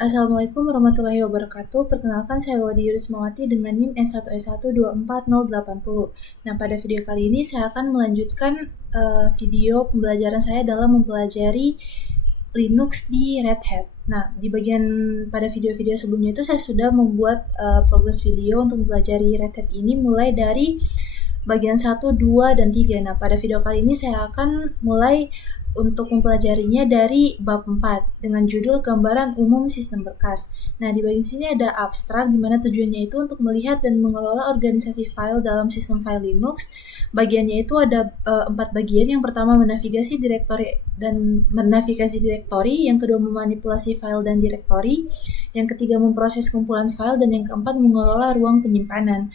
Assalamualaikum warahmatullahi wabarakatuh. Perkenalkan saya Wadi Yurismawati dengan NIM S1S1240080. Nah, pada video kali ini saya akan melanjutkan video pembelajaran saya dalam mempelajari Linux di Red Hat. Nah, pada video-video sebelumnya itu saya sudah membuat progres video untuk mempelajari Red Hat ini mulai dari bagian 1, 2, dan 3. Nah, pada video kali ini saya akan mulai untuk mempelajarinya dari bab 4 dengan judul Gambaran Umum Sistem Berkas. Nah, di bagian sini ada abstrak di mana tujuannya itu untuk melihat dan mengelola organisasi file dalam sistem file Linux. Bagiannya itu ada 4 bagian. Yang pertama menavigasi direktori dan menavigasi direktori, yang kedua memanipulasi file dan direktori, yang ketiga memproses kumpulan file, dan yang keempat mengelola ruang penyimpanan.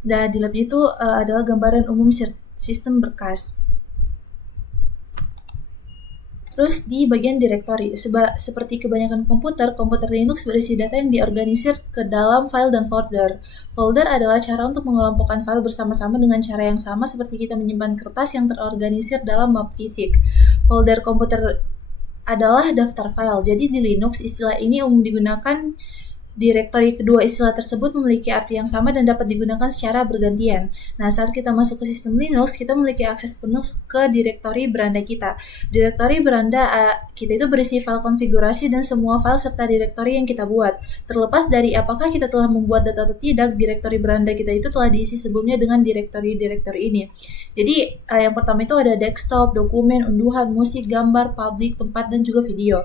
Dan di lab itu adalah gambaran umum sistem berkas. Terus di bagian direktori, seperti kebanyakan komputer Linux berisi data yang diorganisir ke dalam file dan folder. Folder adalah cara untuk mengelompokkan file bersama-sama dengan cara yang sama seperti kita menyimpan kertas yang terorganisir dalam map fisik. Folder komputer adalah daftar file. Jadi di Linux istilah ini umum digunakan. Direktori kedua istilah tersebut memiliki arti yang sama dan dapat digunakan secara bergantian. Nah, saat kita masuk ke sistem Linux, kita memiliki akses penuh ke direktori beranda kita. Direktori beranda kita itu berisi file konfigurasi dan semua file serta direktori yang kita buat. Terlepas dari apakah kita telah membuat data atau tidak, direktori beranda kita itu telah diisi sebelumnya dengan direktori-direktori ini. Jadi, yang pertama itu ada desktop, dokumen, unduhan, musik, gambar, publik, tempat, dan juga video.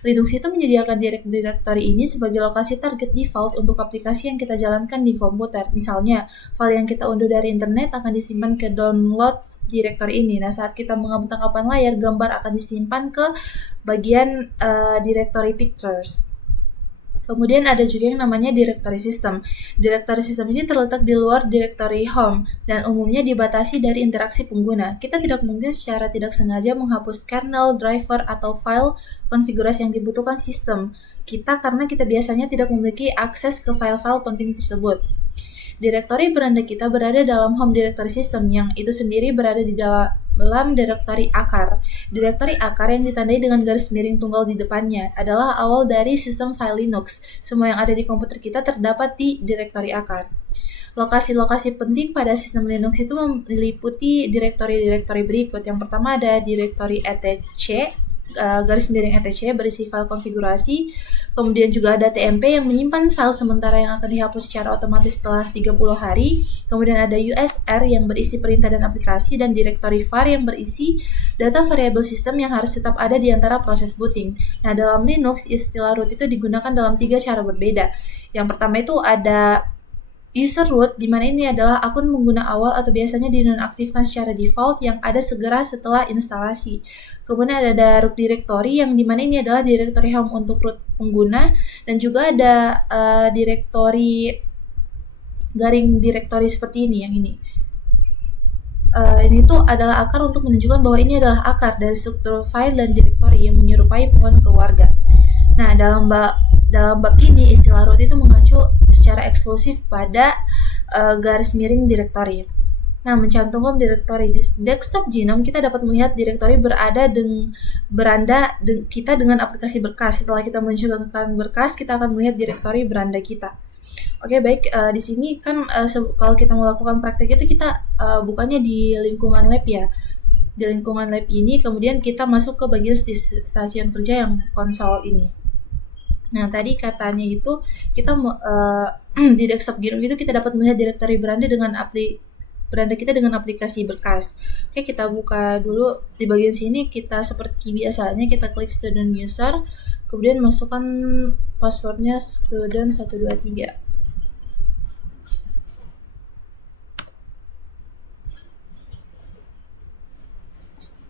Linux itu menyediakan direktori ini sebagai lokasi target default untuk aplikasi yang kita jalankan di komputer. Misalnya, file yang kita unduh dari internet akan disimpan ke download direktori ini. Nah, saat kita mengambil tangkapan layar, gambar akan disimpan ke bagian direktori pictures. Kemudian ada juga yang namanya directory system. Directory system ini terletak di luar directory home dan umumnya dibatasi dari interaksi pengguna. Kita tidak mungkin secara tidak sengaja menghapus kernel, driver, atau file konfigurasi yang dibutuhkan sistem kita karena kita biasanya tidak memiliki akses ke file-file penting tersebut. Direktori beranda kita berada dalam home directory system yang itu sendiri berada di dalam direktori akar. Direktori akar yang ditandai dengan garis miring tunggal di depannya adalah awal dari sistem file Linux. Semua yang ada di komputer kita terdapat di direktori akar. Lokasi-lokasi penting pada sistem Linux itu meliputi direktori-direktori berikut. Yang pertama ada direktori etc, garis miring etc berisi file konfigurasi. Kemudian juga ada TMP yang menyimpan file sementara yang akan dihapus secara otomatis setelah 30 hari. Kemudian ada USR yang berisi perintah dan aplikasi, dan direktori var yang berisi data variabel sistem yang harus tetap ada di antara proses booting. Nah, dalam Linux istilah root itu digunakan dalam 3 cara berbeda. Yang pertama itu ada user root, di mana ini adalah akun pengguna awal atau biasanya dinonaktifkan secara default yang ada segera setelah instalasi. Kemudian ada root directory yang di mana ini adalah directory home untuk root pengguna, dan juga ada directory garing directory seperti ini, yang ini. Ini tuh adalah akar untuk menunjukkan bahwa ini adalah akar dari struktur file dan directory yang menyerupai pohon keluarga. Nah, dalam bab ini istilah root itu mengacu secara eksklusif pada garis miring direktori. Nah, mencantumkan direktori di desktop Genome, kita dapat melihat direktori beranda kita dengan aplikasi berkas. Setelah kita menunjukkan berkas, kita akan melihat direktori beranda kita. Oke, baik. Di sini kan kalau kita melakukan praktek itu kita bukannya di lingkungan lab ya. Di lingkungan lab ini kemudian kita masuk ke bagian stasiun kerja yang konsol ini. Nah, tadi katanya itu kita di desktop Genome itu kita dapat melihat direktori beranda kita dengan aplikasi berkas. Oke, kita buka dulu di bagian sini. Kita seperti biasanya kita klik student user, kemudian masukkan passwordnya student 123.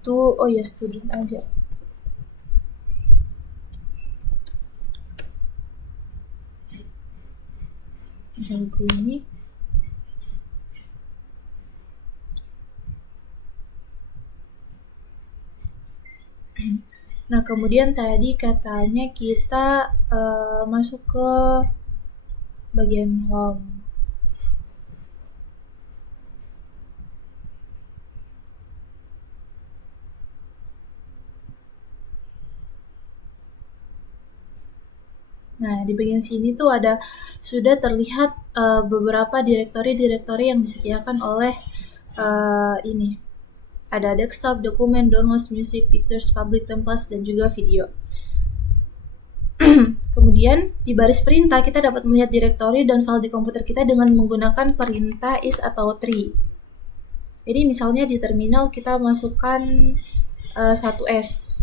Oh ya, student aja. Seperti ini. Nah, kemudian tadi katanya kita masuk ke bagian home. Nah, di bagian sini tuh sudah terlihat beberapa direktori yang disediakan oleh ini. Ada desktop, dokumen, downloads, music, pictures, public templates, dan juga video. Kemudian di baris perintah kita dapat melihat direktori dan file di komputer kita dengan menggunakan perintah is atau tree. Jadi misalnya di terminal kita masukkan 1S.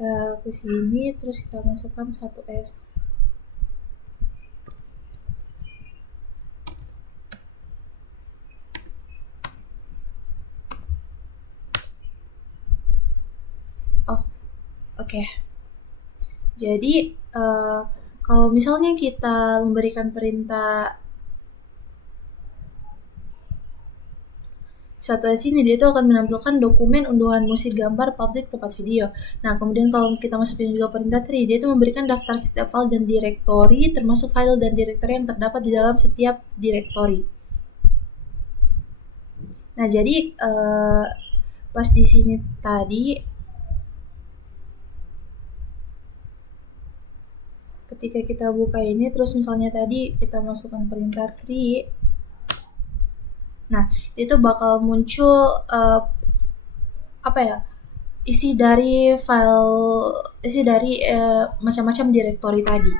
Kita ke sini terus kita masukkan 1S. Oh, oke. Jadi kalau misalnya kita memberikan perintah 1S ini, dia itu akan menampilkan dokumen, unduhan musik, gambar, publik, tempat video. Nah, kemudian kalau kita masukin juga perintah tree, dia itu memberikan daftar setiap file dan direktori, termasuk file dan direktori yang terdapat di dalam setiap direktori. Nah, jadi pas di sini tadi, ketika kita buka ini, terus misalnya tadi kita masukkan perintah tree, nah itu bakal muncul isi dari macam-macam direktori tadi.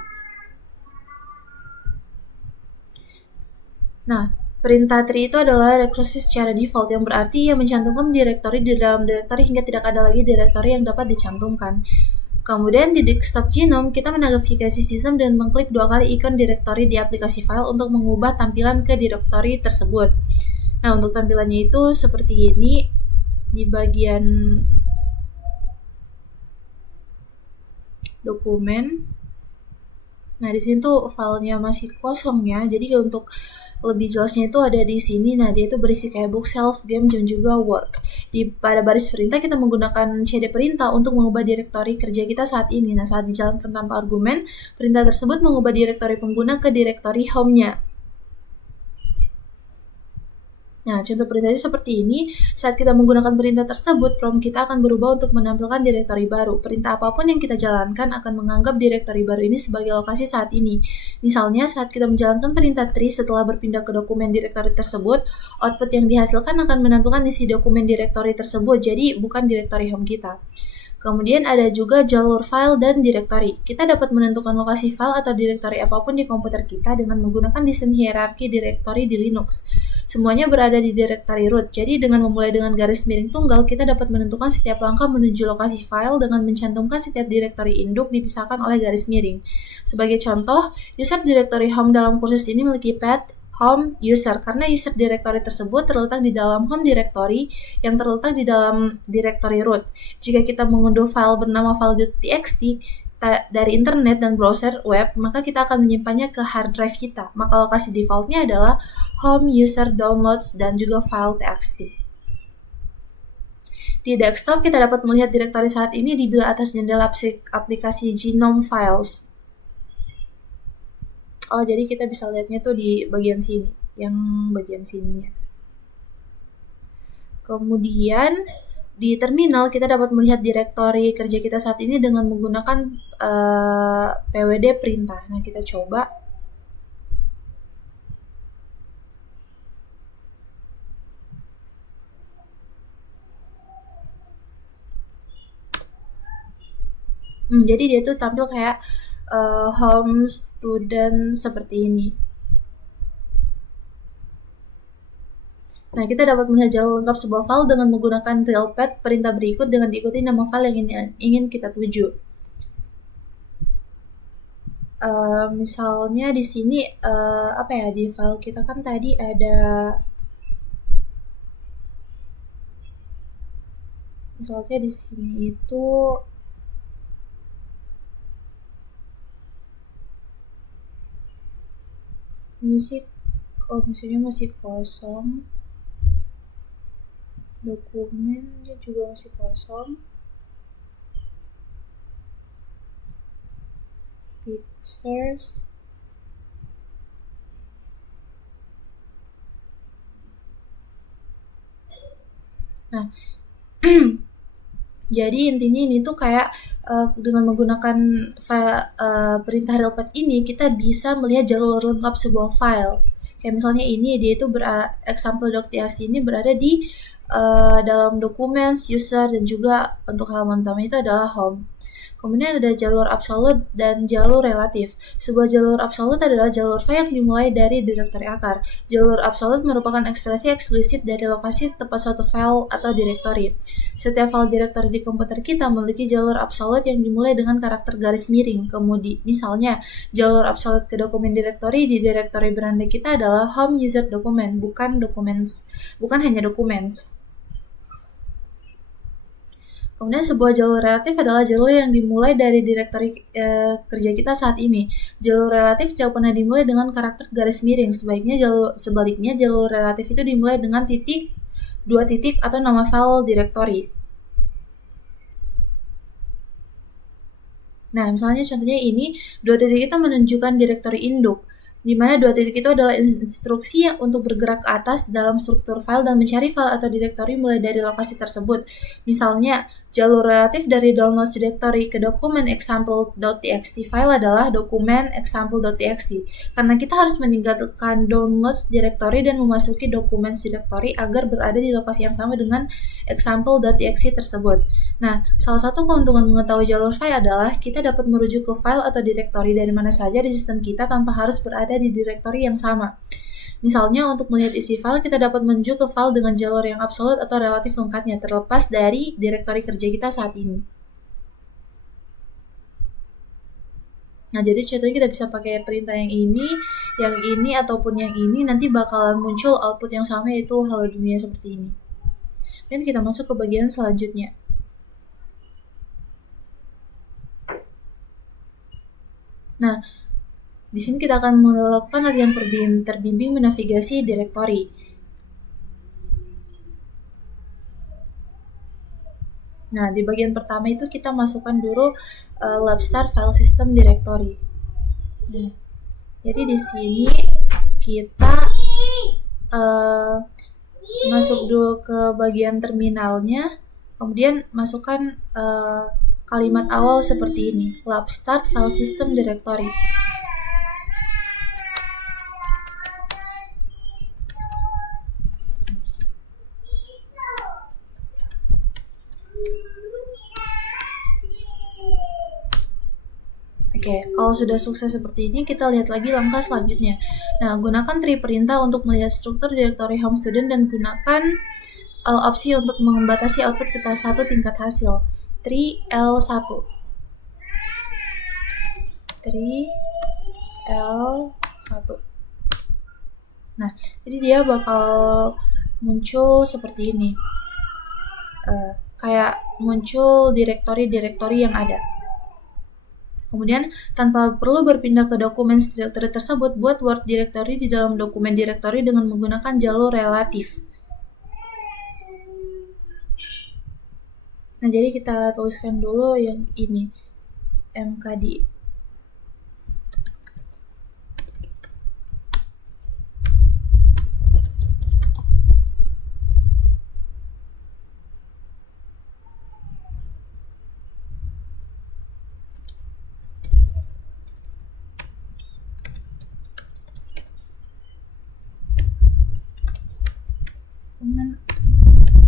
Nah, perintah tree itu adalah rekursi secara default, yang berarti ia mencantumkan direktori di dalam direktori hingga tidak ada lagi direktori yang dapat dicantumkan. Kemudian di desktop Genome, kita menavigasi sistem dan mengklik 2 kali ikon direktori di aplikasi file untuk mengubah tampilan ke direktori tersebut. Nah, untuk tampilannya itu seperti ini. Di bagian dokumen, nah di sini tuh filenya masih kosong ya. Jadi untuk lebih jelasnya itu ada di sini. Nah, dia itu berisi kayak book, self, game, dan juga work. Pada baris perintah kita menggunakan cd perintah untuk mengubah direktori kerja kita saat ini. Nah, saat dijalankan tanpa argumen, perintah tersebut mengubah direktori pengguna ke direktori home-nya. Nah, contoh perintahnya seperti ini. Saat kita menggunakan perintah tersebut, prompt kita akan berubah untuk menampilkan direktori baru. Perintah apapun yang kita jalankan akan menganggap direktori baru ini sebagai lokasi saat ini. Misalnya, saat kita menjalankan perintah tree setelah berpindah ke dokumen direktori tersebut, output yang dihasilkan akan menampilkan isi dokumen direktori tersebut, jadi bukan direktori home kita. Kemudian ada juga jalur file dan direktori. Kita dapat menentukan lokasi file atau direktori apapun di komputer kita dengan menggunakan desain hierarki direktori di Linux. Semuanya berada di direktori root. Jadi dengan memulai dengan garis miring tunggal, kita dapat menentukan setiap langkah menuju lokasi file dengan mencantumkan setiap direktori induk dipisahkan oleh garis miring. Sebagai contoh, user direktori home dalam kursus ini memiliki path home user karena user directory tersebut terletak di dalam home directory yang terletak di dalam directory root. Jika kita mengunduh file bernama file.txt dari internet dan browser web, maka kita akan menyimpannya ke hard drive kita. Maka lokasi defaultnya adalah home user downloads dan juga file txt. Di desktop kita dapat melihat direktori saat ini di bilah atas jendela aplikasi Genome Files. Oh, jadi kita bisa lihatnya tuh di bagian sini, yang bagian sininya. Kemudian di terminal kita dapat melihat direktori kerja kita saat ini dengan menggunakan pwd perintah. Nah, kita coba. Jadi dia tuh tampil kayak home student seperti ini. Nah, kita dapat melihat jalur lengkap sebuah file dengan menggunakan realpad perintah berikut dengan diikuti nama file yang ingin kita tuju. Misalnya di sini di file kita kan tadi ada misalnya di sini itu musiknya masih kosong, dokumennya juga masih kosong, pictures, Nah, jadi intinya ini tuh kayak dengan menggunakan perintah real-path ini kita bisa melihat jalur lengkap sebuah file. Kayak misalnya ini dia itu example.txt ini berada di dalam documents, user, dan juga untuk halaman utama itu adalah home. Kemudian ada jalur absolut dan jalur relatif. Sebuah jalur absolut adalah jalur file yang dimulai dari direktori akar. Jalur absolut merupakan ekspresi eksplisit dari lokasi tempat suatu file atau direktori. Setiap file direktori di komputer kita memiliki jalur absolut yang dimulai dengan karakter garis miring. Kemudian, misalnya, jalur absolut ke dokumen direktori di direktori beranda kita adalah home user document, bukan hanya documents. Kemudian sebuah jalur relatif adalah jalur yang dimulai dari direktori kerja kita saat ini. Jalur relatif tidak pernah dimulai dengan karakter garis miring. Sebaliknya jalur relatif itu dimulai dengan titik, 2 titik, atau nama file direktori. Nah, misalnya contohnya ini, 2 titik itu menunjukkan direktori induk, di mana 2 titik itu adalah instruksi untuk bergerak ke atas dalam struktur file dan mencari file atau direktori mulai dari lokasi tersebut. Misalnya, jalur relatif dari downloads directory ke dokumen example.txt file adalah dokumen example.txt. Karena kita harus meninggalkan downloads directory dan memasuki dokumen directory agar berada di lokasi yang sama dengan example.txt tersebut. Nah, salah satu keuntungan mengetahui jalur file adalah kita dapat merujuk ke file atau direktori dari mana saja di sistem kita tanpa harus berada di direktori yang sama. Misalnya, untuk melihat isi file, kita dapat menuju ke file dengan jalur yang absolut atau relatif lengkapnya, terlepas dari direktori kerja kita saat ini. Nah, jadi contohnya kita bisa pakai perintah yang ini, ataupun yang ini, nanti bakalan muncul output yang sama, yaitu halo dunia seperti ini. Dan kita masuk ke bagian selanjutnya. Nah, di sini kita akan melakukan latihan terbimbing menavigasi direktori. Nah, di bagian pertama itu kita masukkan dulu Labstar file system directory. Nah, jadi di sini kita masuk dulu ke bagian terminalnya, kemudian masukkan kalimat awal seperti ini, Labstart file system directory. Oke, kalau sudah sukses seperti ini, kita lihat lagi langkah selanjutnya. Nah, gunakan tree perintah untuk melihat struktur direktori home student dan gunakan opsi untuk membatasi output kita satu tingkat hasil. Tree L1. Tree L1. Nah, jadi dia bakal muncul seperti ini. Kayak muncul direktori-direktori yang ada. Kemudian, tanpa perlu berpindah ke dokumen directory tersebut, buat word directory di dalam dokumen directory dengan menggunakan jalur relatif. Nah, jadi kita tuliskan dulu yang ini, mkd.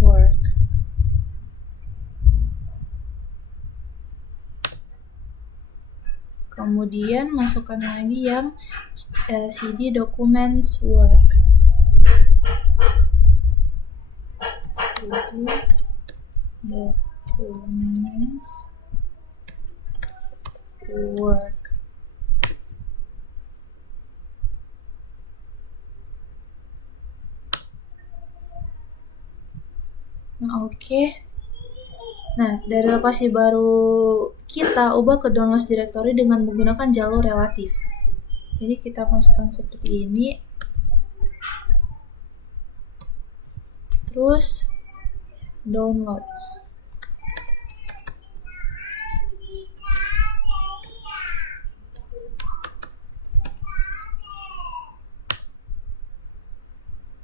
Work. Kemudian masukkan lagi yang cd documents work. cd documents work. Nah, oke. Nah, dari lokasi baru kita ubah ke downloads directory dengan menggunakan jalur relatif. Jadi kita masukkan seperti ini. Terus downloads.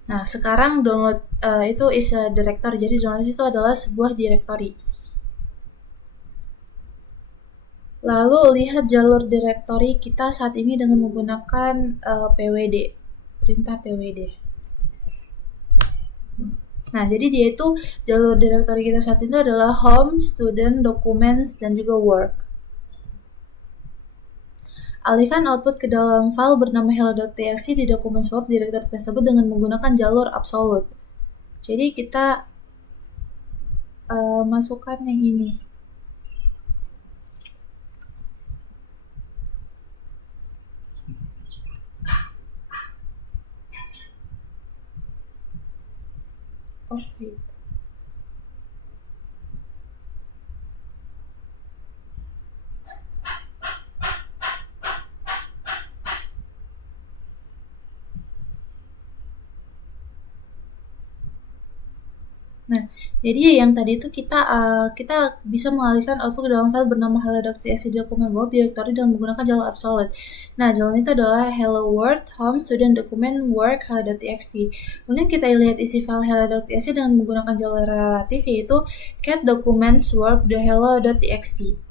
Nah, sekarang download itu is a directory. Jadi download itu adalah sebuah directory. Lalu lihat jalur directory kita saat ini dengan menggunakan pwd, perintah pwd. Nah, jadi dia itu jalur directory kita saat ini adalah home, student, documents, dan juga work. Alihkan output ke dalam file bernama hello.txt di documents work directory tersebut dengan menggunakan jalur absolute. Jadi kita masukkan yang ini. Oh, wait. Nah, jadi yang tadi itu kita bisa mengalihkan output ke dalam file bernama hello.txt di dokumen work directory dengan menggunakan jalur absolute. Nah, jalur itu adalah hello world, home, student, document, work, hello.txt. Kemudian kita lihat isi file hello.txt dengan menggunakan jalur relatif, yaitu cat documents work hello.txt.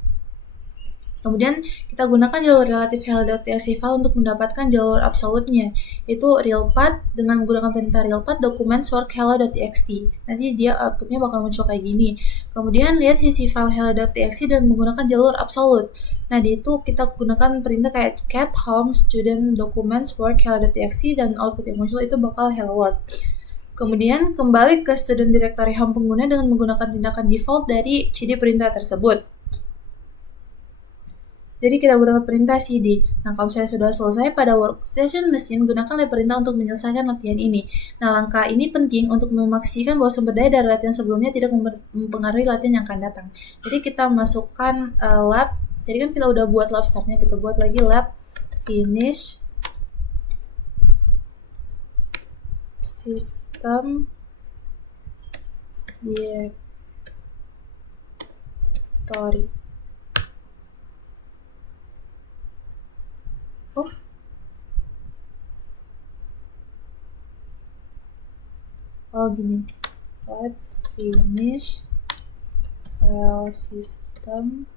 Kemudian kita gunakan jalur relatif hello.txt file untuk mendapatkan jalur absolutnya, yaitu realpath dengan menggunakan perintah realpath documents work hello.txt. Nanti dia outputnya bakal muncul kayak gini. Kemudian lihat isi file hello.txt dan menggunakan jalur absolute. Nah, di itu kita gunakan perintah kayak cat home student documents work hello.txt dan output yang muncul itu bakal hello world. Kemudian kembali ke student directory home pengguna dengan menggunakan tindakan default dari cd perintah tersebut. Jadi kita gunakan perintah cd. Nah, kalau saya sudah selesai pada workstation mesin, gunakanlah perintah untuk menyelesaikan latihan ini. Nah, langkah ini penting untuk memastikan bahwa sumber daya dari latihan sebelumnya tidak mempengaruhi latihan yang akan datang. Jadi kita masukkan lab. Jadi kan kita udah buat lab startnya, kita buat lagi lab finish system directory. Oh gini, lab finish file system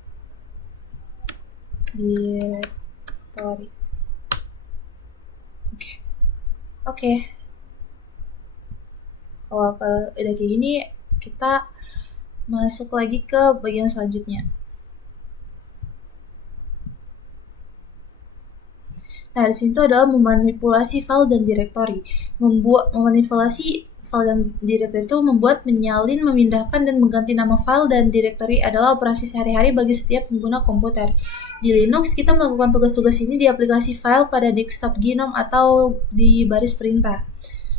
directory. Oke. Kalau udah kayak gini, kita masuk lagi ke bagian selanjutnya. Nah, di situ adalah memanipulasi file dan directory. Memanipulasi file dan directory itu membuat, menyalin, memindahkan, dan mengganti nama file dan directory adalah operasi sehari-hari bagi setiap pengguna komputer. Di Linux, kita melakukan tugas-tugas ini di aplikasi file pada desktop GNOME atau di baris perintah.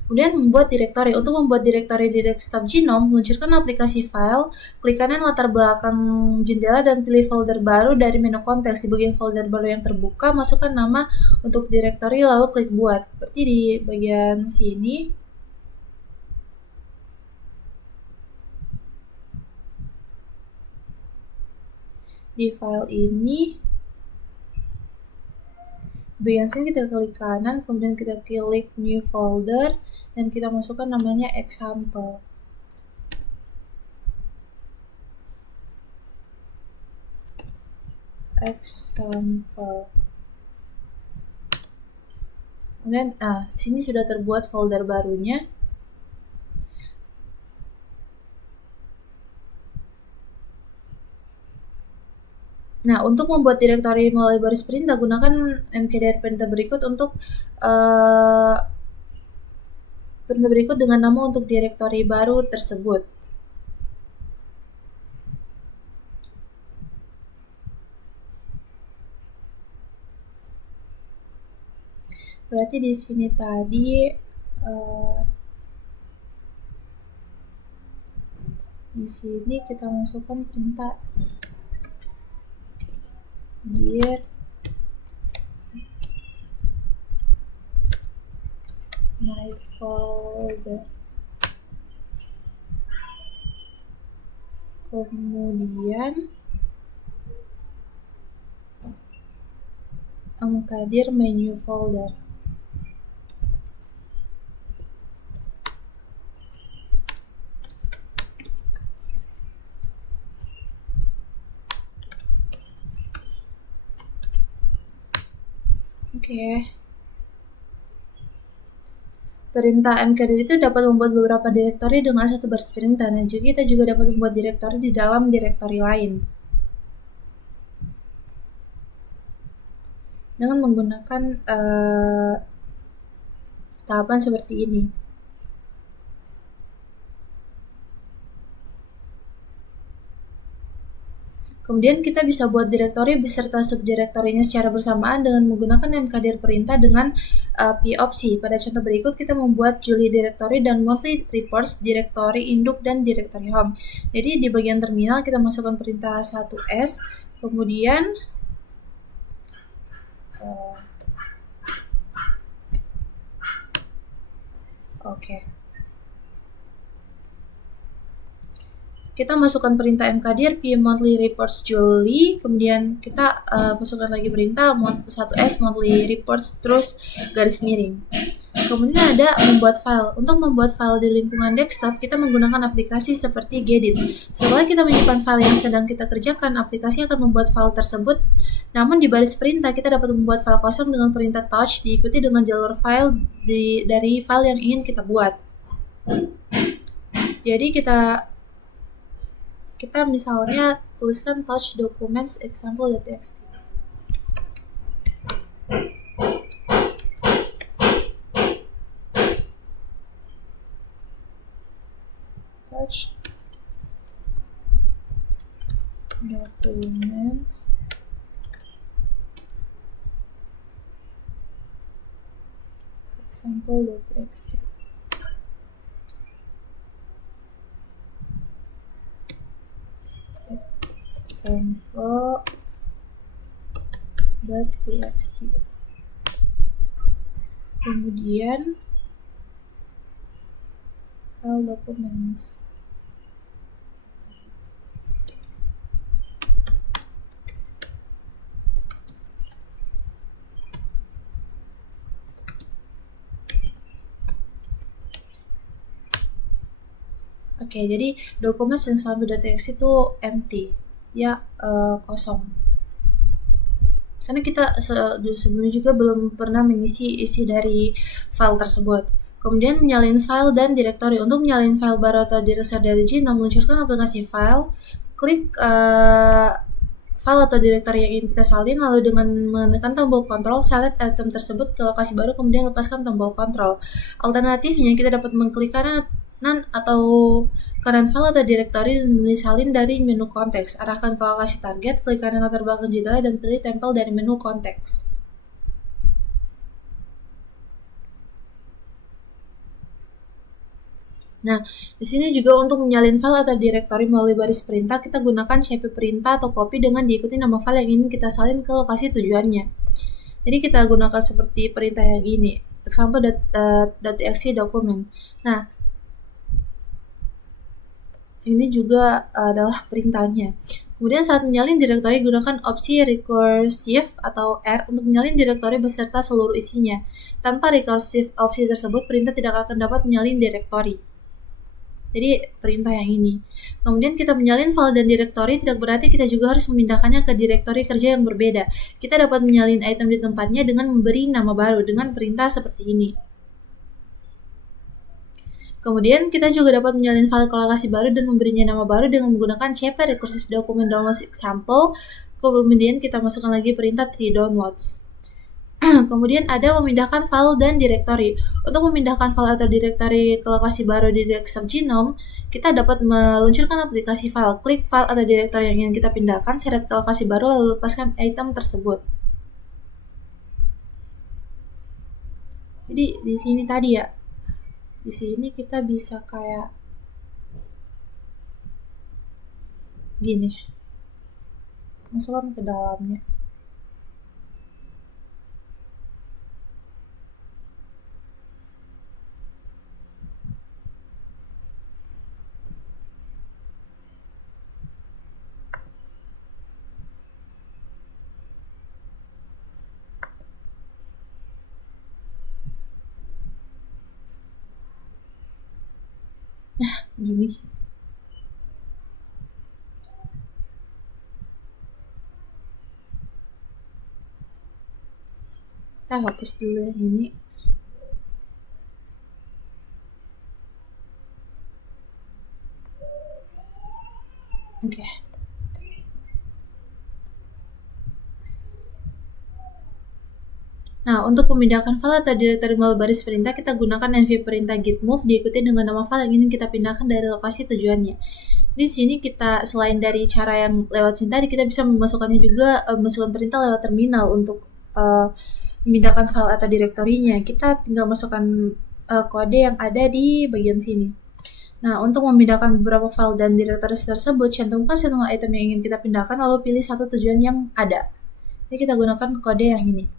Kemudian membuat direktori. Untuk membuat direktori di desktop GNOME, meluncurkan aplikasi file, klik kanan latar belakang jendela dan pilih folder baru dari menu konteks. Di bagian folder baru yang terbuka, masukkan nama untuk direktori lalu klik buat. Seperti di bagian sini. Di file ini, bagian sini kita klik kanan, kemudian kita klik new folder, dan kita masukkan namanya example. Kemudian, sini sudah terbuat folder barunya. Nah, untuk membuat direktori melalui baris perintah, gunakan mkdir perintah berikut untuk perintah berikut dengan nama untuk direktori baru tersebut. Berarti di sini tadi di sini kita masukkan perintah dir my folder. Kemudian mkdir my new folder. Oke. Perintah mkdir itu dapat membuat beberapa direktori dengan satu baris perintah, dan juga kita juga dapat membuat direktori di dalam direktori lain dengan menggunakan tahapan seperti ini. Kemudian kita bisa buat direktori beserta subdirektorinya secara bersamaan dengan menggunakan mkdir perintah dengan p opsi. Pada contoh berikut kita membuat Julie directory dan monthly reports direktori induk dan direktori home. Jadi di bagian terminal kita masukkan perintah 1s, kemudian kita masukkan perintah mkdir p monthly reports Julie, kemudian kita masukkan lagi perintah 1s monthly reports terus garis miring. Kemudian ada membuat file. Untuk membuat file di lingkungan desktop, kita menggunakan aplikasi seperti Gedit. Setelah kita menyimpan file yang sedang kita kerjakan, aplikasi akan membuat file tersebut. Namun di baris perintah, kita dapat membuat file kosong dengan perintah touch diikuti dengan jalur file dari file yang ingin kita buat. Jadi kita misalnya tuliskan touch documents example.txt. Touch documents example.txt. Example.txt. Kemudian file documents. Oke, jadi dokumen example.txt itu empty, ya kosong. Karena kita sebelumnya juga belum pernah mengisi isi dari file tersebut. Kemudian menyalin file dan direktori. Untuk menyalin file baru atau di-reset dari Genome, meluncurkan aplikasi file, klik file atau direktori yang ingin kita salin, lalu dengan menekan tombol kontrol, select item tersebut ke lokasi baru, kemudian lepaskan tombol kontrol. Alternatifnya, kita dapat mengklik kanan atau kanan file atau direktori dan memilih salin dari menu konteks. Arahkan ke lokasi target, klik kanan latar belakang jendela dan pilih tempel dari menu konteks. Nah, di sini juga untuk menyalin file atau direktori melalui baris perintah, kita gunakan cp perintah atau copy dengan diikuti nama file yang ingin kita salin ke lokasi tujuannya. Jadi kita gunakan seperti perintah yang ini, example.txt document. Nah, ini juga adalah perintahnya. Kemudian saat menyalin direktori, gunakan opsi recursive atau R untuk menyalin direktori beserta seluruh isinya. Tanpa recursive opsi tersebut, perintah tidak akan dapat menyalin direktori. Jadi perintah yang ini. Kemudian kita menyalin file dan direktori, tidak berarti kita juga harus memindahkannya ke direktori kerja yang berbeda. Kita dapat menyalin item di tempatnya dengan memberi nama baru dengan perintah seperti ini. Kemudian kita juga dapat menyalin file ke lokasi baru dan memberinya nama baru dengan menggunakan cp recursive document downloads example. Kemudian kita masukkan lagi perintah 3 downloads. Kemudian ada memindahkan file dan direktori. Untuk memindahkan file atau direktori ke lokasi baru di desktop Genome, kita dapat meluncurkan aplikasi file. Klik file atau direktori yang ingin kita pindahkan, seret ke lokasi baru, lalu lepaskan item tersebut. Jadi di sini tadi ya, di sini kita bisa kayak gini, masukkan ke dalamnya. Gini. Kita hapus dulu yang ini. Oke. Nah, untuk memindahkan file atau directory melalui baris perintah, kita gunakan env perintah git move diikuti dengan nama file yang ingin kita pindahkan dari lokasi tujuannya. Di sini kita selain dari cara yang lewat SYN tadi, kita bisa memasukkannya juga memasukkan perintah lewat terminal untuk memindahkan file atau direktorinya. Kita tinggal masukkan kode yang ada di bagian sini. Nah, untuk memindahkan beberapa file dan direktori tersebut, cantumkan semua item yang ingin kita pindahkan lalu pilih satu tujuan yang ada. Jadi kita gunakan kode yang ini.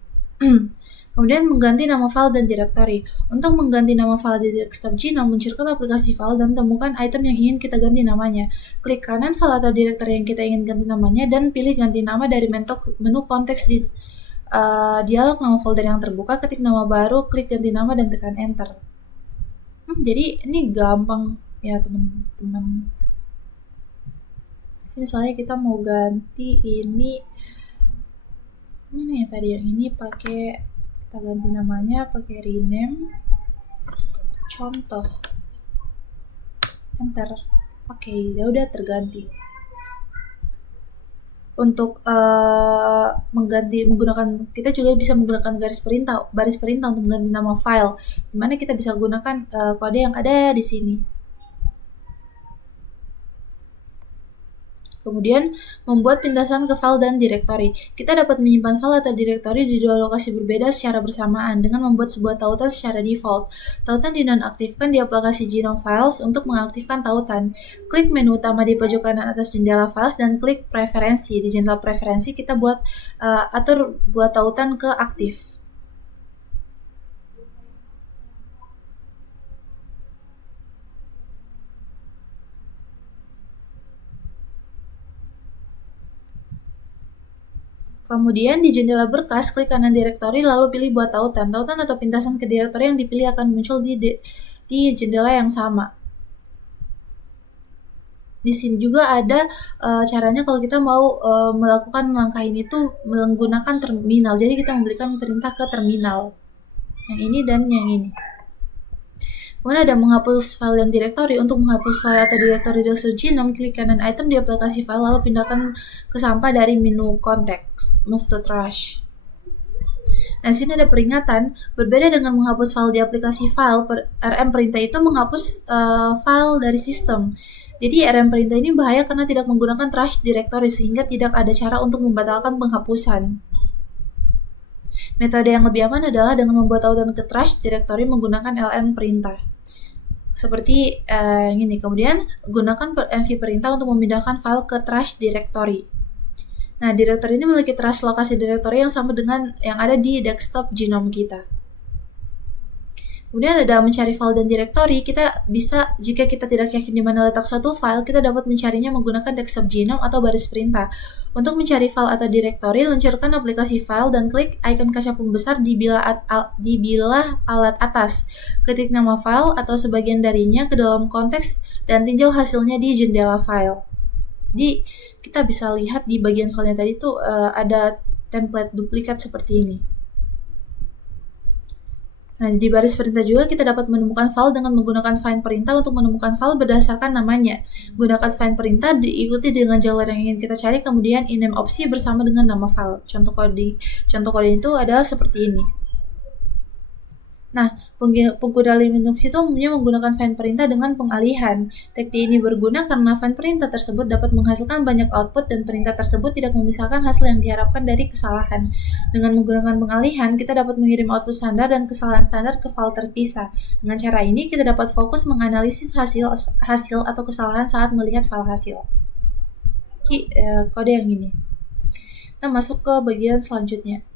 Kemudian mengganti nama file dan direktori. Untuk mengganti nama file di desktop Genome, munculkan aplikasi file dan temukan item yang ingin kita ganti namanya. Klik kanan file atau direktori yang kita ingin ganti namanya dan pilih ganti nama dari menu konteks di dialog nama folder yang terbuka. Ketik nama baru, klik ganti nama dan tekan enter. Jadi ini gampang ya teman-teman. Misalnya kita mau ganti ini, mana ya tadi yang ini, pakai kita ganti namanya pakai rename contoh, enter. Oke, udah terganti. Untuk menggunakan, kita juga bisa menggunakan baris perintah untuk mengganti nama file, dimana kita bisa gunakan kode yang ada di sini. Kemudian membuat pindahan ke file dan direktori. Kita dapat menyimpan file atau direktori di dua lokasi berbeda secara bersamaan dengan membuat sebuah tautan secara default. Tautan dinonaktifkan di aplikasi Genome Files untuk mengaktifkan tautan. Klik menu utama di pojok kanan atas jendela files dan klik preferensi. Di jendela preferensi kita atur buat tautan ke aktif. Kemudian di jendela berkas, klik kanan direktori lalu pilih buat tautan. Tautan atau pintasan ke direktori yang dipilih akan muncul di jendela yang sama. Di sini juga ada caranya kalau kita mau melakukan langkah ini tuh menggunakan terminal. Jadi kita memberikan perintah ke terminal. Yang ini dan yang ini. Kemudian ada menghapus file dan direktori. Untuk menghapus file atau direktori desktop Genome, klik kanan item di aplikasi file lalu pindahkan ke sampah dari menu konteks, move to trash. Nah, di sini ada peringatan, berbeda dengan menghapus file di aplikasi file, RM perintah itu menghapus file dari sistem. Jadi RM perintah ini bahaya karena tidak menggunakan trash directory sehingga tidak ada cara untuk membatalkan penghapusan. Metode yang lebih aman adalah dengan membuat tautan ke trash directory menggunakan ln perintah. Seperti ini. Kemudian gunakan env perintah untuk memindahkan file ke trash directory. Nah, directory ini memiliki trash lokasi directory yang sama dengan yang ada di desktop Genome kita. Kemudian ada mencari file dan directory. Kita bisa, jika kita tidak yakin di mana letak suatu file, kita dapat mencarinya menggunakan desktop Genome atau baris perintah. Untuk mencari file atau directory, luncurkan aplikasi file dan klik ikon kaca pembesar di bilah alat atas. Ketik nama file atau sebagian darinya ke dalam konteks dan tinjau hasilnya di jendela file. Jadi kita bisa lihat di bagian filenya tadi tuh ada template duplikat seperti ini. Nah, di baris perintah juga kita dapat menemukan file dengan menggunakan find perintah untuk menemukan file berdasarkan namanya. Gunakan find perintah diikuti dengan jalur yang ingin kita cari, kemudian ename opsi bersama dengan nama file. Contoh kode itu adalah seperti ini. Nah, pengguna Linux itu umumnya menggunakan find perintah dengan pengalihan. Teknik ini berguna karena find perintah tersebut dapat menghasilkan banyak output dan perintah tersebut tidak memisahkan hasil yang diharapkan dari kesalahan. Dengan menggunakan pengalihan, kita dapat mengirim output standar dan kesalahan standar ke file terpisah. Dengan cara ini, kita dapat fokus menganalisis hasil atau kesalahan saat melihat file hasil. Kode yang ini. Nah, masuk ke bagian selanjutnya.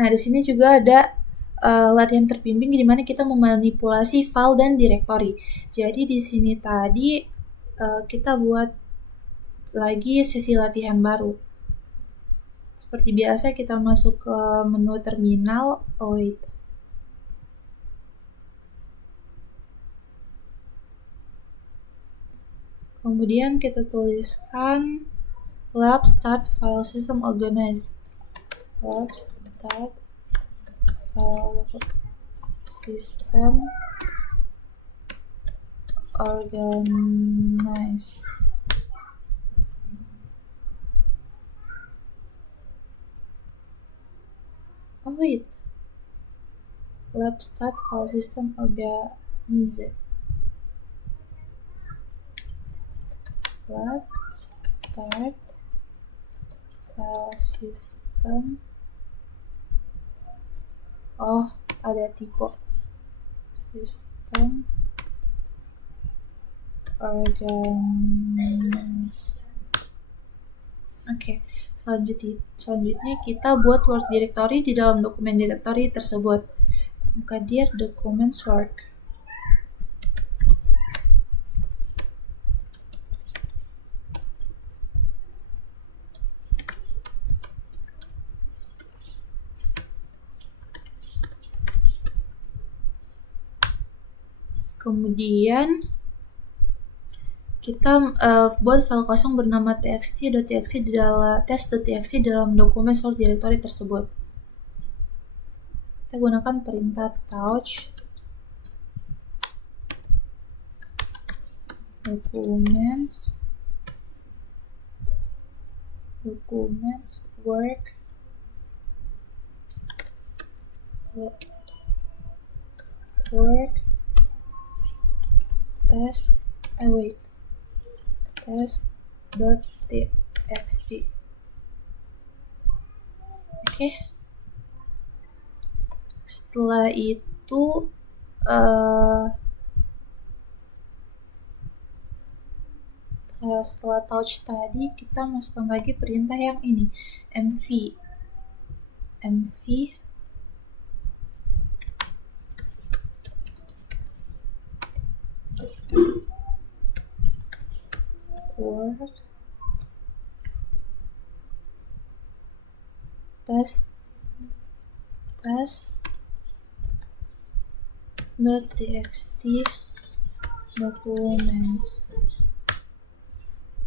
Nah, di sini juga ada latihan terbimbing di mana kita memanipulasi file dan direktori. Jadi di sini tadi kita buat lagi sesi latihan baru. Seperti biasa kita masuk ke menu terminal. Kemudian kita tuliskan lab start file system organize. Lab start file system organize. Oh wait, lab start file system organize. Lab start file system. Oh, ada tipe system organize. Oke, selanjutnya kita buat work directory di dalam dokumen directory tersebut. Buka dir documents work. Kemudian kita buat file kosong bernama txt.txt di dalam test.txt dalam dokumen source directory tersebut. Kita gunakan perintah touch documents work test.txt. Oke. Setelah itu setelah touch tadi kita masukkan lagi perintah yang ini, mv work test.txt documents.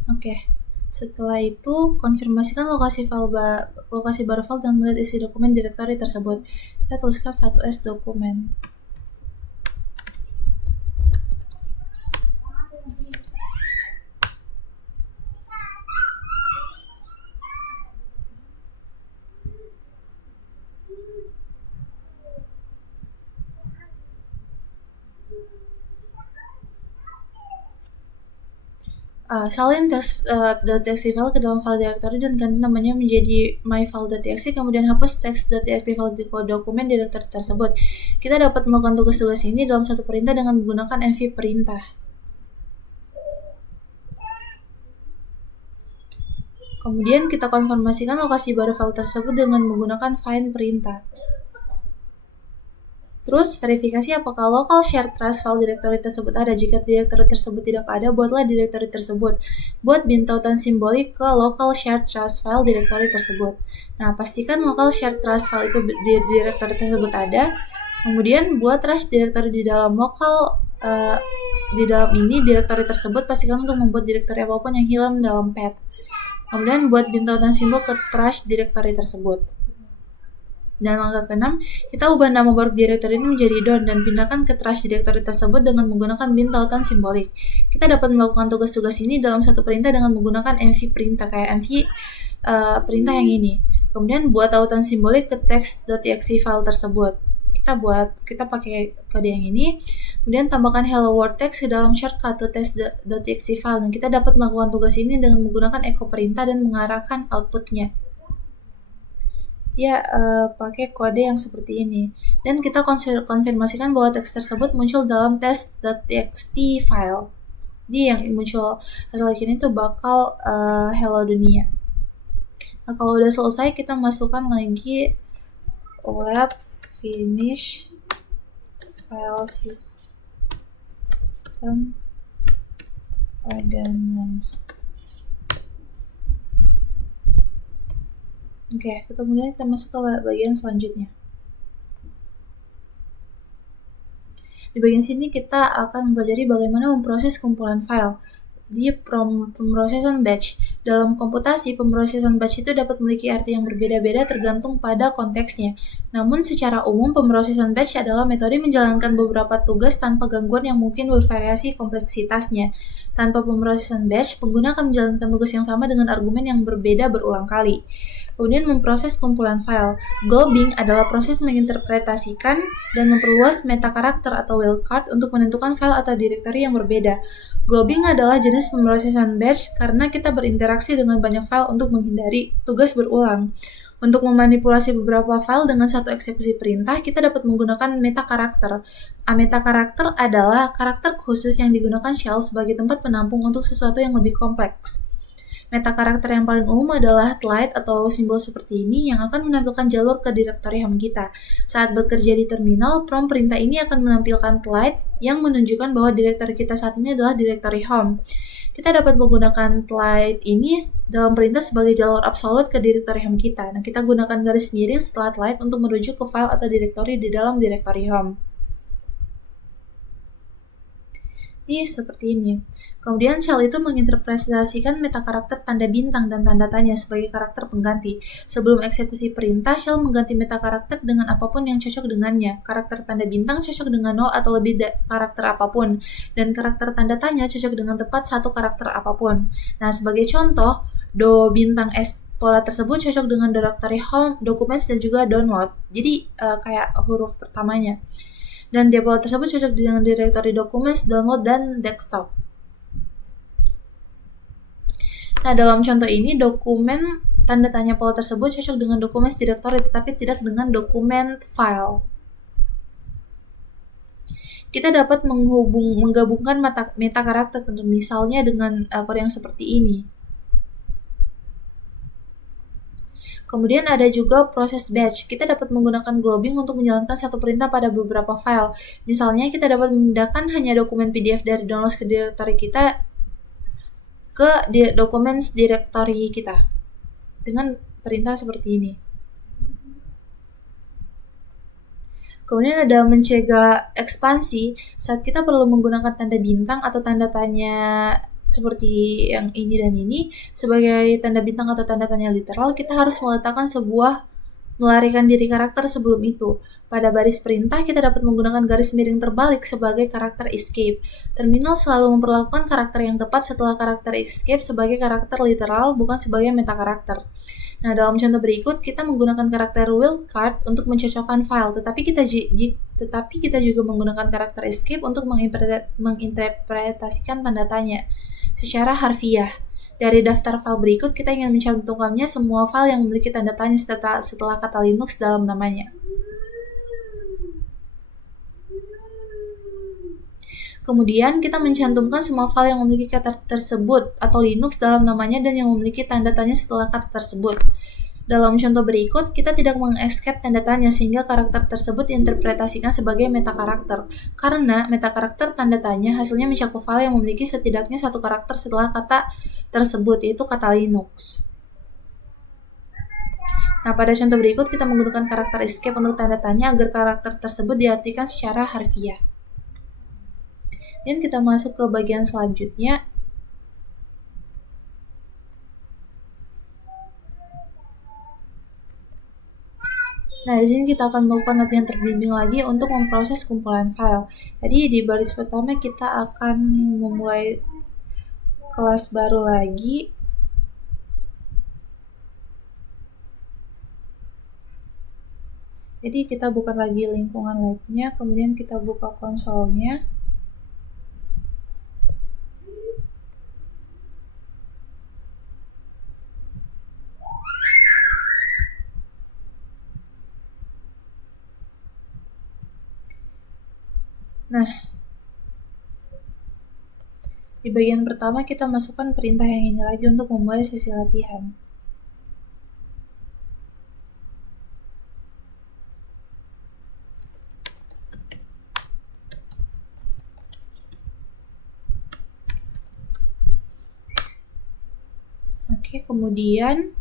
Oke. Setelah itu konfirmasikan lokasi baru file dan melihat isi dokumen directory tersebut. Kita tuliskan 1s dokumen. Salin txt file ke dalam file directory dan ganti namanya menjadi myfile.txt, kemudian hapus text.txt file di dokumen directory tersebut. Kita dapat melakukan tugas-tugas ini dalam satu perintah dengan menggunakan mv perintah. Kemudian kita konfirmasikan lokasi baru file tersebut dengan menggunakan find perintah. Terus, verifikasi apakah local shared trace file directory tersebut ada. Jika directory tersebut tidak ada, buatlah directory tersebut. Buat bin tautan simbolik ke local shared trace file directory tersebut. Nah, pastikan local shared trace file itu di directory tersebut ada. Kemudian, buat trace directory di dalam di dalam ini directory tersebut, pastikan untuk membuat directory apapun yang hilang dalam path. Kemudian, buat bin tautan simbol ke trash directory tersebut. Dan langkah ke-6, kita ubah nama work directory ini menjadi don dan pindahkan ke trash directory tersebut dengan menggunakan bin tautan simbolik. Kita dapat melakukan tugas-tugas ini dalam satu perintah dengan menggunakan mv perintah kayak mv perintah yang ini. Kemudian buat tautan simbolik ke text.txt file tersebut. Kita pakai kode yang ini. Kemudian tambahkan hello world text ke dalam shortcut to test.txt file. Dan kita dapat melakukan tugas ini dengan menggunakan echo perintah dan mengarahkan outputnya. Pakai kode yang seperti ini. Dan kita konfirmasikan bahwa teks tersebut muncul dalam test.txt file. Jadi yang muncul hasil ini tuh bakal hello dunia. Nah, kalau udah selesai kita masukkan lagi lab finish file system organize. Oke, kemudian kita masuk ke bagian selanjutnya. Di bagian sini kita akan mempelajari bagaimana memproses kumpulan file. di pemrosesan batch. Dalam komputasi, pemrosesan batch itu dapat memiliki arti yang berbeda-beda tergantung pada konteksnya. Namun secara umum, pemrosesan batch adalah metode menjalankan beberapa tugas tanpa gangguan yang mungkin bervariasi kompleksitasnya. Tanpa pemrosesan batch, pengguna akan menjalankan tugas yang sama dengan argumen yang berbeda berulang kali. Kemudian memproses kumpulan file. Globing adalah proses menginterpretasikan dan memperluas meta karakter atau wildcard untuk menentukan file atau directory yang berbeda. Globing adalah jenis pemrosesan batch karena kita berinteraksi dengan banyak file untuk menghindari tugas berulang. Untuk memanipulasi beberapa file dengan satu eksekusi perintah, kita dapat menggunakan meta karakter. Meta karakter adalah karakter khusus yang digunakan shell sebagai tempat penampung untuk sesuatu yang lebih kompleks. Meta karakter yang paling umum adalah TLIDE atau simbol seperti ini yang akan menampilkan jalur ke directory home kita. Saat bekerja di terminal, prompt perintah ini akan menampilkan TLIDE yang menunjukkan bahwa directory kita saat ini adalah directory home. Kita dapat menggunakan TLIDE ini dalam perintah sebagai jalur absolut ke directory home kita. Nah, kita gunakan garis miring setelah TLIDE untuk merujuk ke file atau directory di dalam directory home. Ini seperti ini. Kemudian shell itu menginterpretasikan meta karakter tanda bintang dan tanda tanya sebagai karakter pengganti. Sebelum eksekusi perintah, shell mengganti meta karakter dengan apapun yang cocok dengannya. Karakter tanda bintang cocok dengan 0 atau lebih karakter apapun, dan karakter tanda tanya cocok dengan tepat satu karakter apapun. Nah, sebagai contoh, do bintang S pola tersebut cocok dengan directory home, documents, dan juga download. Jadi kayak huruf pertamanya. Dan pola tersebut cocok dengan directory documents, download, dan desktop. Nah, dalam contoh ini, dokumen tanda tanya pola tersebut cocok dengan documents directory, tetapi tidak dengan dokumen file. Kita dapat menggabungkan meta karakter, misalnya dengan kode yang seperti ini. Kemudian ada juga proses batch. Kita dapat menggunakan globing untuk menjalankan satu perintah pada beberapa file. Misalnya, kita dapat memindahkan hanya dokumen PDF dari download ke directory kita ke documents directory kita dengan perintah seperti ini. Kemudian ada mencegah ekspansi. Saat kita perlu menggunakan tanda bintang atau tanda tanya seperti yang ini dan ini, sebagai tanda bintang atau tanda tanya literal, kita harus meletakkan sebuah melarikan diri karakter sebelum itu. Pada baris perintah, kita dapat menggunakan garis miring terbalik sebagai karakter escape. Terminal selalu memperlakukan karakter yang tepat setelah karakter escape sebagai karakter literal, bukan sebagai meta karakter. Nah, dalam contoh berikut, kita menggunakan karakter wildcard untuk mencocokkan file, tetapi kita juga menggunakan karakter escape untuk menginterpretasikan tanda tanya secara harfiah. Dari daftar file berikut, kita ingin mencantumkannya semua file yang memiliki tanda tanya setelah kata Linux dalam namanya. Kemudian, kita mencantumkan semua file yang memiliki kata tersebut atau Linux dalam namanya dan yang memiliki tanda tanya setelah kata tersebut. Dalam contoh berikut, kita tidak mengescape tanda tanya sehingga karakter tersebut diinterpretasikan sebagai meta karakter. Karena meta karakter tanda tanya hasilnya mencakup file yang memiliki setidaknya satu karakter setelah kata tersebut, yaitu kata Linux. Nah, pada contoh berikut kita menggunakan karakter escape untuk tanda tanya agar karakter tersebut diartikan secara harfiah. Dan kita masuk ke bagian selanjutnya. Nah, di sini kita akan melakukan latihan terbimbing lagi untuk memproses kumpulan file. Jadi di baris pertama kita akan memulai kelas baru lagi. Jadi kita buka lagi lingkungan labnya, kemudian kita buka konsolnya. Nah, di bagian pertama kita masukkan perintah yang ini lagi untuk memulai sesi latihan. Oke, kemudian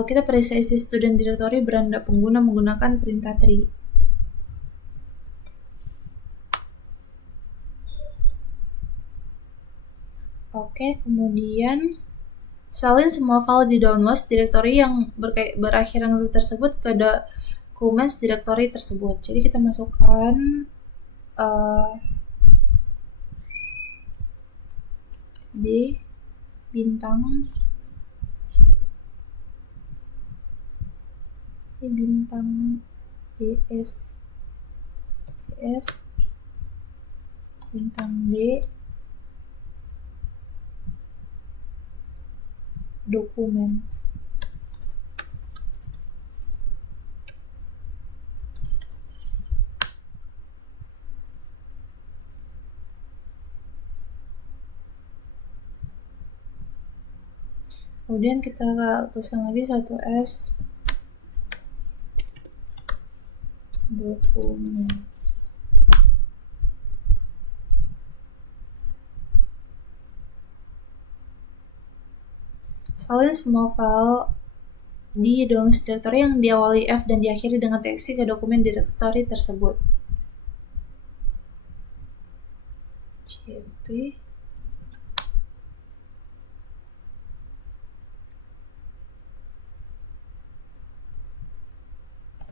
kita pada sesi student directory beranda pengguna menggunakan perintah tree. Oke, kemudian salin semua file di downloads directory yang berakhiran huruf tersebut ke documents directory tersebut. Jadi kita masukkan D bintang DS bintang D documents. Kemudian kita tuliskan lagi 1S dokumen. Salin semua file di downloads directory yang diawali F dan diakhiri dengan txt ke dokumen directory tersebut. cp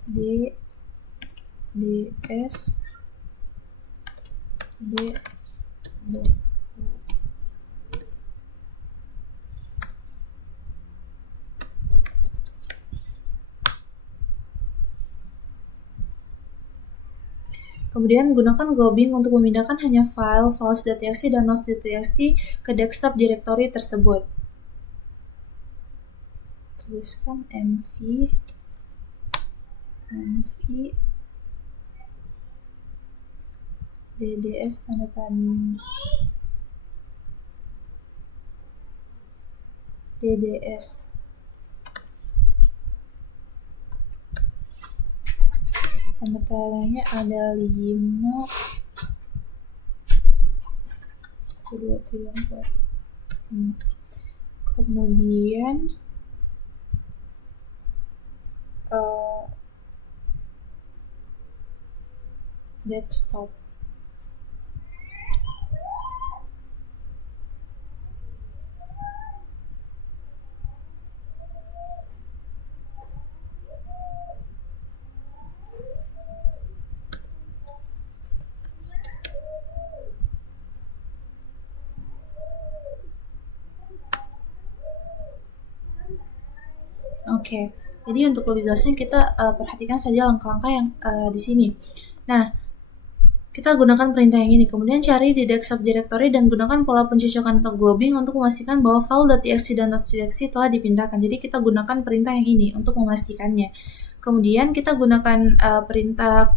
ds d Kemudian gunakan globbing untuk memindahkan hanya file files.txt dan notes.txt ke desktop directory tersebut. Tuliskan mv dds tanda tanda dds tanda tandanya ada 5 1, 2, 3, 4 kemudian desktop. Oke, jadi untuk lebih jelasnya kita perhatikan saja langkah-langkah yang di sini. Nah, kita gunakan perintah yang ini. Kemudian cari di desktop directory dan gunakan pola pencocokan atau globbing untuk memastikan bahwa file.txt dan .txt telah dipindahkan. Jadi kita gunakan perintah yang ini untuk memastikannya. Kemudian kita gunakan perintah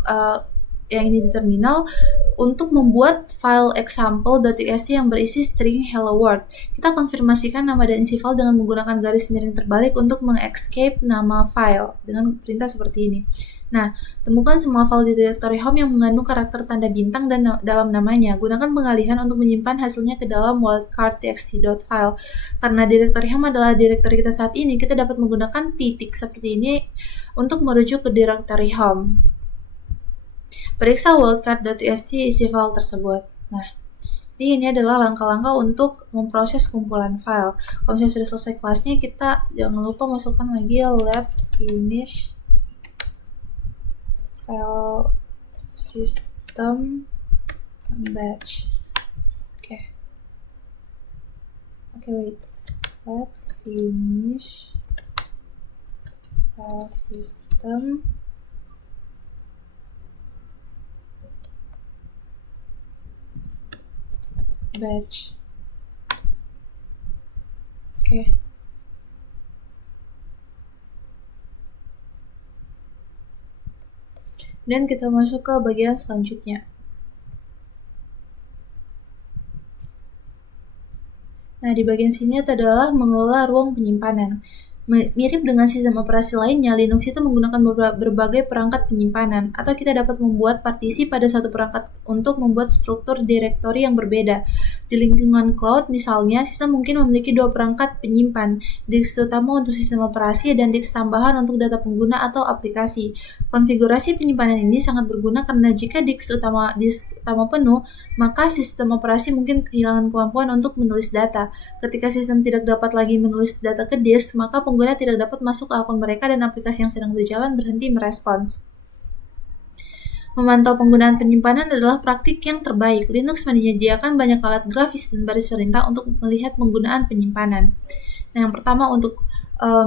yang ini di terminal untuk membuat file example.txt yang berisi string hello world. Kita konfirmasikan nama dan isi file dengan menggunakan garis miring terbalik untuk mengescape nama file dengan perintah seperti ini. Nah, temukan semua file di directory home yang mengandung karakter tanda bintang dan dalam namanya. Gunakan pengalihan untuk menyimpan hasilnya ke dalam wildcard.txt.file. Karena directory home adalah directory kita saat ini, kita dapat menggunakan titik seperti ini untuk merujuk ke directory home. Periksa wildcard.txt isi file tersebut. Nah, jadi ini adalah langkah-langkah untuk memproses kumpulan file. Kalau misalnya sudah selesai kelasnya, kita jangan lupa masukkan lagi lab finish file system batch. Oke, wait. Lab finish file system batch. Oke. Dan kita masuk ke bagian selanjutnya. Nah, di bagian sini adalah mengelola ruang penyimpanan. Mirip dengan sistem operasi lainnya, Linux itu menggunakan berbagai perangkat penyimpanan, atau kita dapat membuat partisi pada satu perangkat untuk membuat struktur direktori yang berbeda. Di lingkungan cloud, misalnya, sistem mungkin memiliki dua perangkat penyimpan, disk utama untuk sistem operasi dan disk tambahan untuk data pengguna atau aplikasi. Konfigurasi penyimpanan ini sangat berguna karena jika disk utama penuh, maka sistem operasi mungkin kehilangan kemampuan untuk menulis data. Ketika sistem tidak dapat lagi menulis data ke disk, maka pengguna tidak dapat masuk ke akun mereka dan aplikasi yang sedang berjalan berhenti merespons. Memantau penggunaan penyimpanan adalah praktik yang terbaik. Linux menyediakan banyak alat grafis dan baris perintah untuk melihat penggunaan penyimpanan. Nah, yang pertama untuk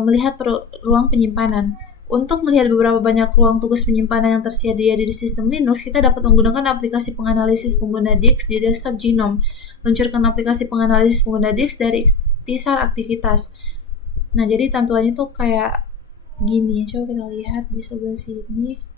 melihat ruang penyimpanan. Untuk melihat beberapa banyak ruang tugas penyimpanan yang tersedia di sistem Linux, kita dapat menggunakan aplikasi penganalisis pengguna disk di desktop Gnome. Luncurkan aplikasi penganalisis pengguna disk dari ikhtisar aktivitas. Nah, jadi tampilannya tuh kayak gini. Coba kita lihat di sebelah sini.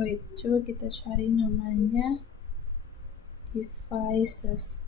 Wait, coba kita cari namanya devices.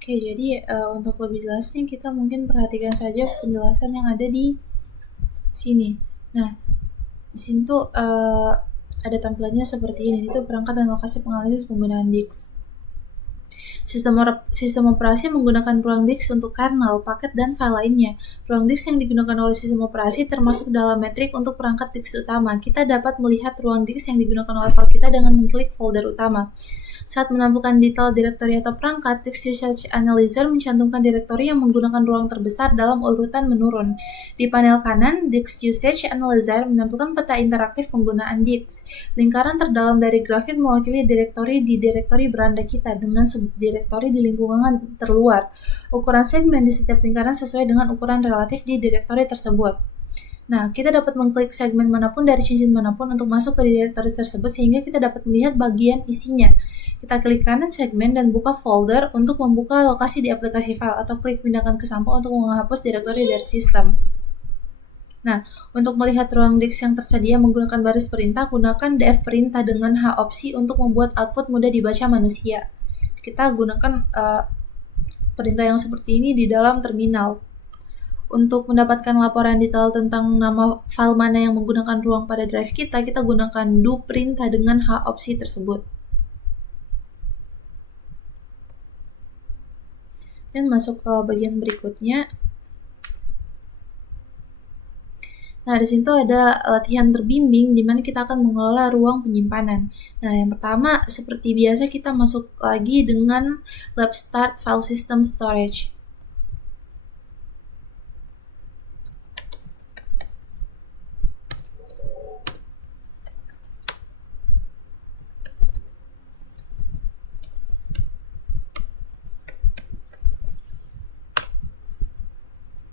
Oke, jadi untuk lebih jelasnya kita mungkin perhatikan saja penjelasan yang ada di sini. Nah, di sini tuh ada tampilannya seperti ini. Itu perangkat dan lokasi penganalisis penggunaan disk. Sistem operasi menggunakan ruang disk untuk kernel, paket, dan file lainnya. Ruang disk yang digunakan oleh sistem operasi termasuk dalam metrik untuk perangkat disk utama. Kita dapat melihat ruang disk yang digunakan oleh file kita dengan mengklik folder utama. Saat menampilkan detail direktori atau perangkat, Disk Usage Analyzer mencantumkan direktori yang menggunakan ruang terbesar dalam urutan menurun. Di panel kanan, Disk Usage Analyzer menampilkan peta interaktif penggunaan disk. Lingkaran terdalam dari grafik mewakili direktori di direktori beranda kita dengan subdirektori di lingkungan terluar. Ukuran segmen di setiap lingkaran sesuai dengan ukuran relatif di direktori tersebut. Nah, kita dapat mengklik segmen manapun dari cincin manapun untuk masuk ke direktori tersebut sehingga kita dapat melihat bagian isinya. Kita klik kanan segmen dan buka folder untuk membuka lokasi di aplikasi file atau klik pindahkan ke sampah untuk menghapus direktori dari sistem. Nah, untuk melihat ruang disk yang tersedia menggunakan baris perintah, gunakan df perintah dengan h opsi untuk membuat output mudah dibaca manusia. Kita gunakan perintah yang seperti ini di dalam terminal. Untuk mendapatkan laporan detail tentang nama file mana yang menggunakan ruang pada drive kita gunakan do perintah dengan h opsi tersebut. Dan masuk ke bagian berikutnya. Nah, di situ ada latihan terbimbing di mana kita akan mengelola ruang penyimpanan. Nah, yang pertama, seperti biasa kita masuk lagi dengan lab start file system storage.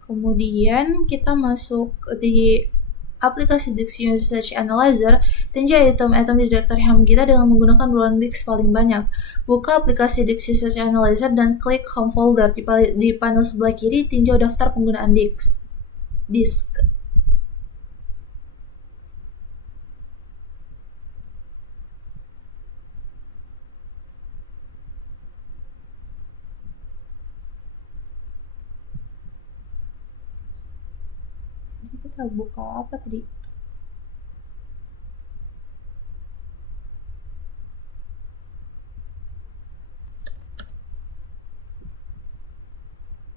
Kemudian kita masuk di aplikasi Disk Usage Analyzer, tinjau item-item di direktori home kita dengan menggunakan ruang disk paling banyak. Buka aplikasi Disk Usage Analyzer dan klik Home Folder. Di panel sebelah kiri, tinjau daftar penggunaan disk. Kita buka apa tadi?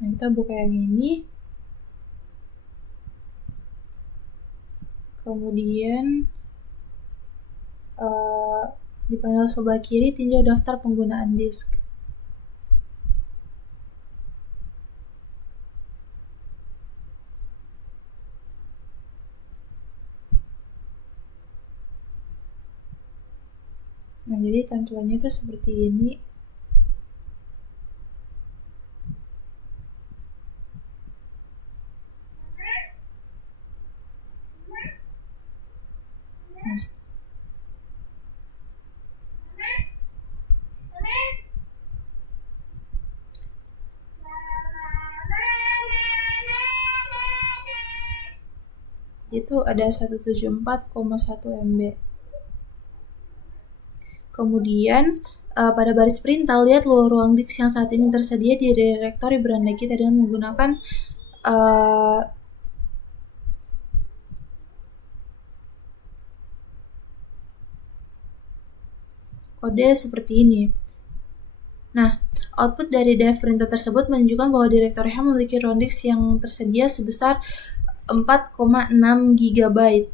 Nah, kita buka yang ini. Kemudian di panel sebelah kiri tinjau daftar penggunaan disk. Nah, jadi tampilannya itu seperti ini. Nah, itu ada 174,1 MB. Kemudian pada baris perintah, lihat ruang disk yang saat ini tersedia di direktori beranda kita dengan menggunakan kode seperti ini. Nah, output dari dev perintah tersebut menunjukkan bahwa direktori HAM memiliki ruang disk yang tersedia sebesar 4,6 GB.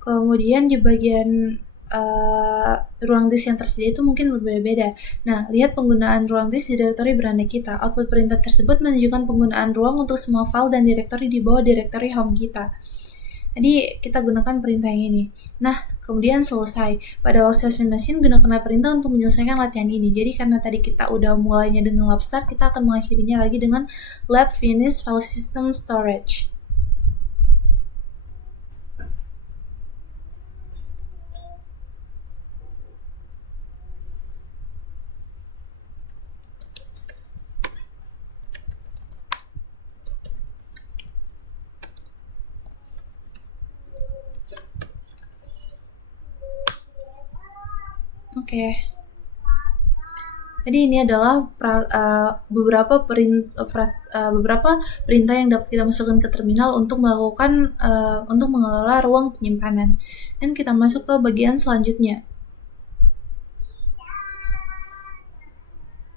Kemudian di bagian ruang disk yang tersedia itu mungkin berbeda-beda. Nah, lihat penggunaan ruang disk di direktori beranda kita. Output perintah tersebut menunjukkan penggunaan ruang untuk semua file dan direktori di bawah direktori home kita. Jadi kita gunakan perintah yang ini. Nah, kemudian selesai. Pada workstation machine gunakanlah perintah untuk menyelesaikan latihan ini. Jadi karena tadi kita udah mulainya dengan lab start, kita akan mengakhirinya lagi dengan lab finish file system storage. Oke. Jadi ini adalah beberapa perintah yang dapat kita masukkan ke terminal untuk mengelola ruang penyimpanan. Dan kita masuk ke bagian selanjutnya.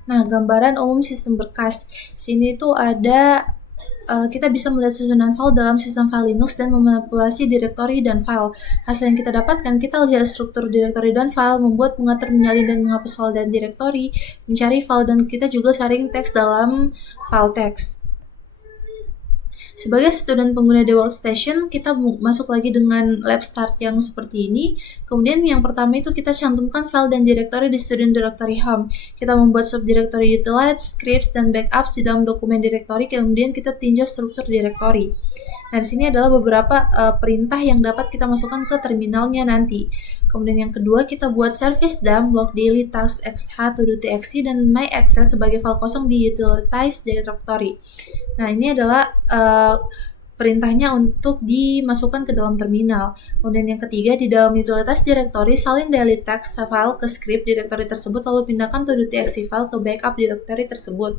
Nah, gambaran umum sistem berkas. Sini tuh ada kita bisa melihat susunan file dalam sistem file Linux dan memanipulasi direktori dan file. Hasil yang kita dapatkan, kita lihat struktur direktori dan file, membuat, mengatur, menyalin, dan menghapus file dan direktori, mencari file, dan kita juga sharing teks dalam file teks. Sebagai student pengguna di workstation, kita masuk lagi dengan lab start yang seperti ini. Kemudian yang pertama itu kita cantumkan file dan direktori di student directory home. Kita membuat subdirectory utilities, scripts, dan backups di dalam dokumen direktori. Kemudian kita tinjau struktur direktori. Nah, di sini adalah beberapa perintah yang dapat kita masukkan ke terminalnya nanti. Kemudian yang kedua, kita buat service dump, log daily task xh to txt, dan my access sebagai file kosong di utilities directory. Nah, ini adalah perintahnya untuk dimasukkan ke dalam terminal. Kemudian yang ketiga, di dalam utilities directory, salin daily text file ke script directory tersebut, lalu pindahkan to txt file ke backup directory tersebut.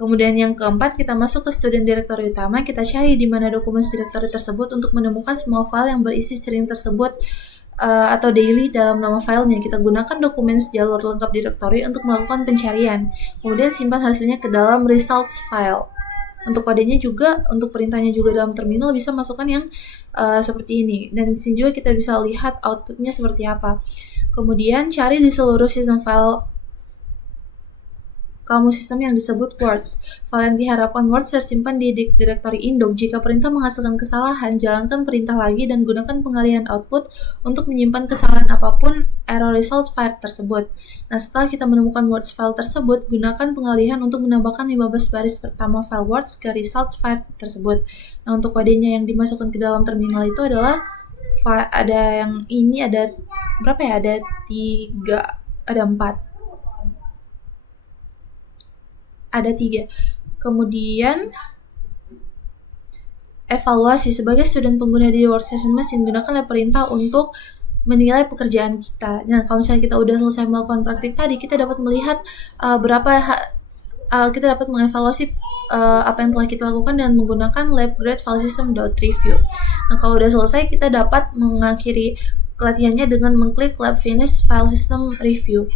Kemudian yang keempat, kita masuk ke student directory utama, kita cari di mana dokumen directory tersebut untuk menemukan semua file yang berisi string tersebut atau daily dalam nama filenya. Kita gunakan dokumen jalur lengkap directory untuk melakukan pencarian. Kemudian simpan hasilnya ke dalam results file. Untuk kodenya juga, untuk perintahnya juga dalam terminal bisa masukkan yang seperti ini. Dan di sini juga kita bisa lihat outputnya seperti apa. Kemudian cari di seluruh sistem file kamu sistem yang disebut words. File yang diharapkan words tersimpan di direktori indok. Jika perintah menghasilkan kesalahan, jalankan perintah lagi dan gunakan pengalihan output untuk menyimpan kesalahan apapun error result file tersebut. Nah, setelah kita menemukan words file tersebut, gunakan pengalihan untuk menambahkan 15 baris pertama file words ke result file tersebut. Nah, untuk kodenya yang dimasukkan ke dalam terminal itu adalah ada yang ini ada berapa ya? Ada 3, ada 4. Ada 3. Kemudian evaluasi sebagai student pengguna di workstation machine, gunakanlah perintah untuk menilai pekerjaan kita. Nah, kalau misalnya kita udah selesai melakukan praktik tadi, kita dapat melihat kita dapat mengevaluasi apa yang telah kita lakukan dengan menggunakan lab-grade-filesystem.review. Nah, kalau udah selesai, kita dapat mengakhiri pelatihannya dengan mengklik Lab Finish File System Review.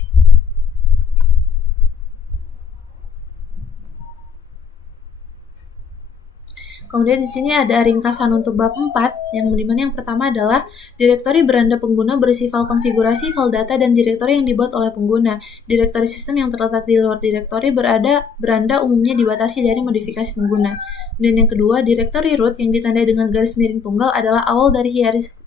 Kemudian di sini ada ringkasan untuk bab 4, yang dimana yang pertama adalah direktori beranda pengguna berisi file konfigurasi, file data, dan direktori yang dibuat oleh pengguna. Direktori sistem yang terletak di luar direktori beranda umumnya dibatasi dari modifikasi pengguna. Dan yang kedua, direktori root yang ditandai dengan garis miring tunggal adalah awal dari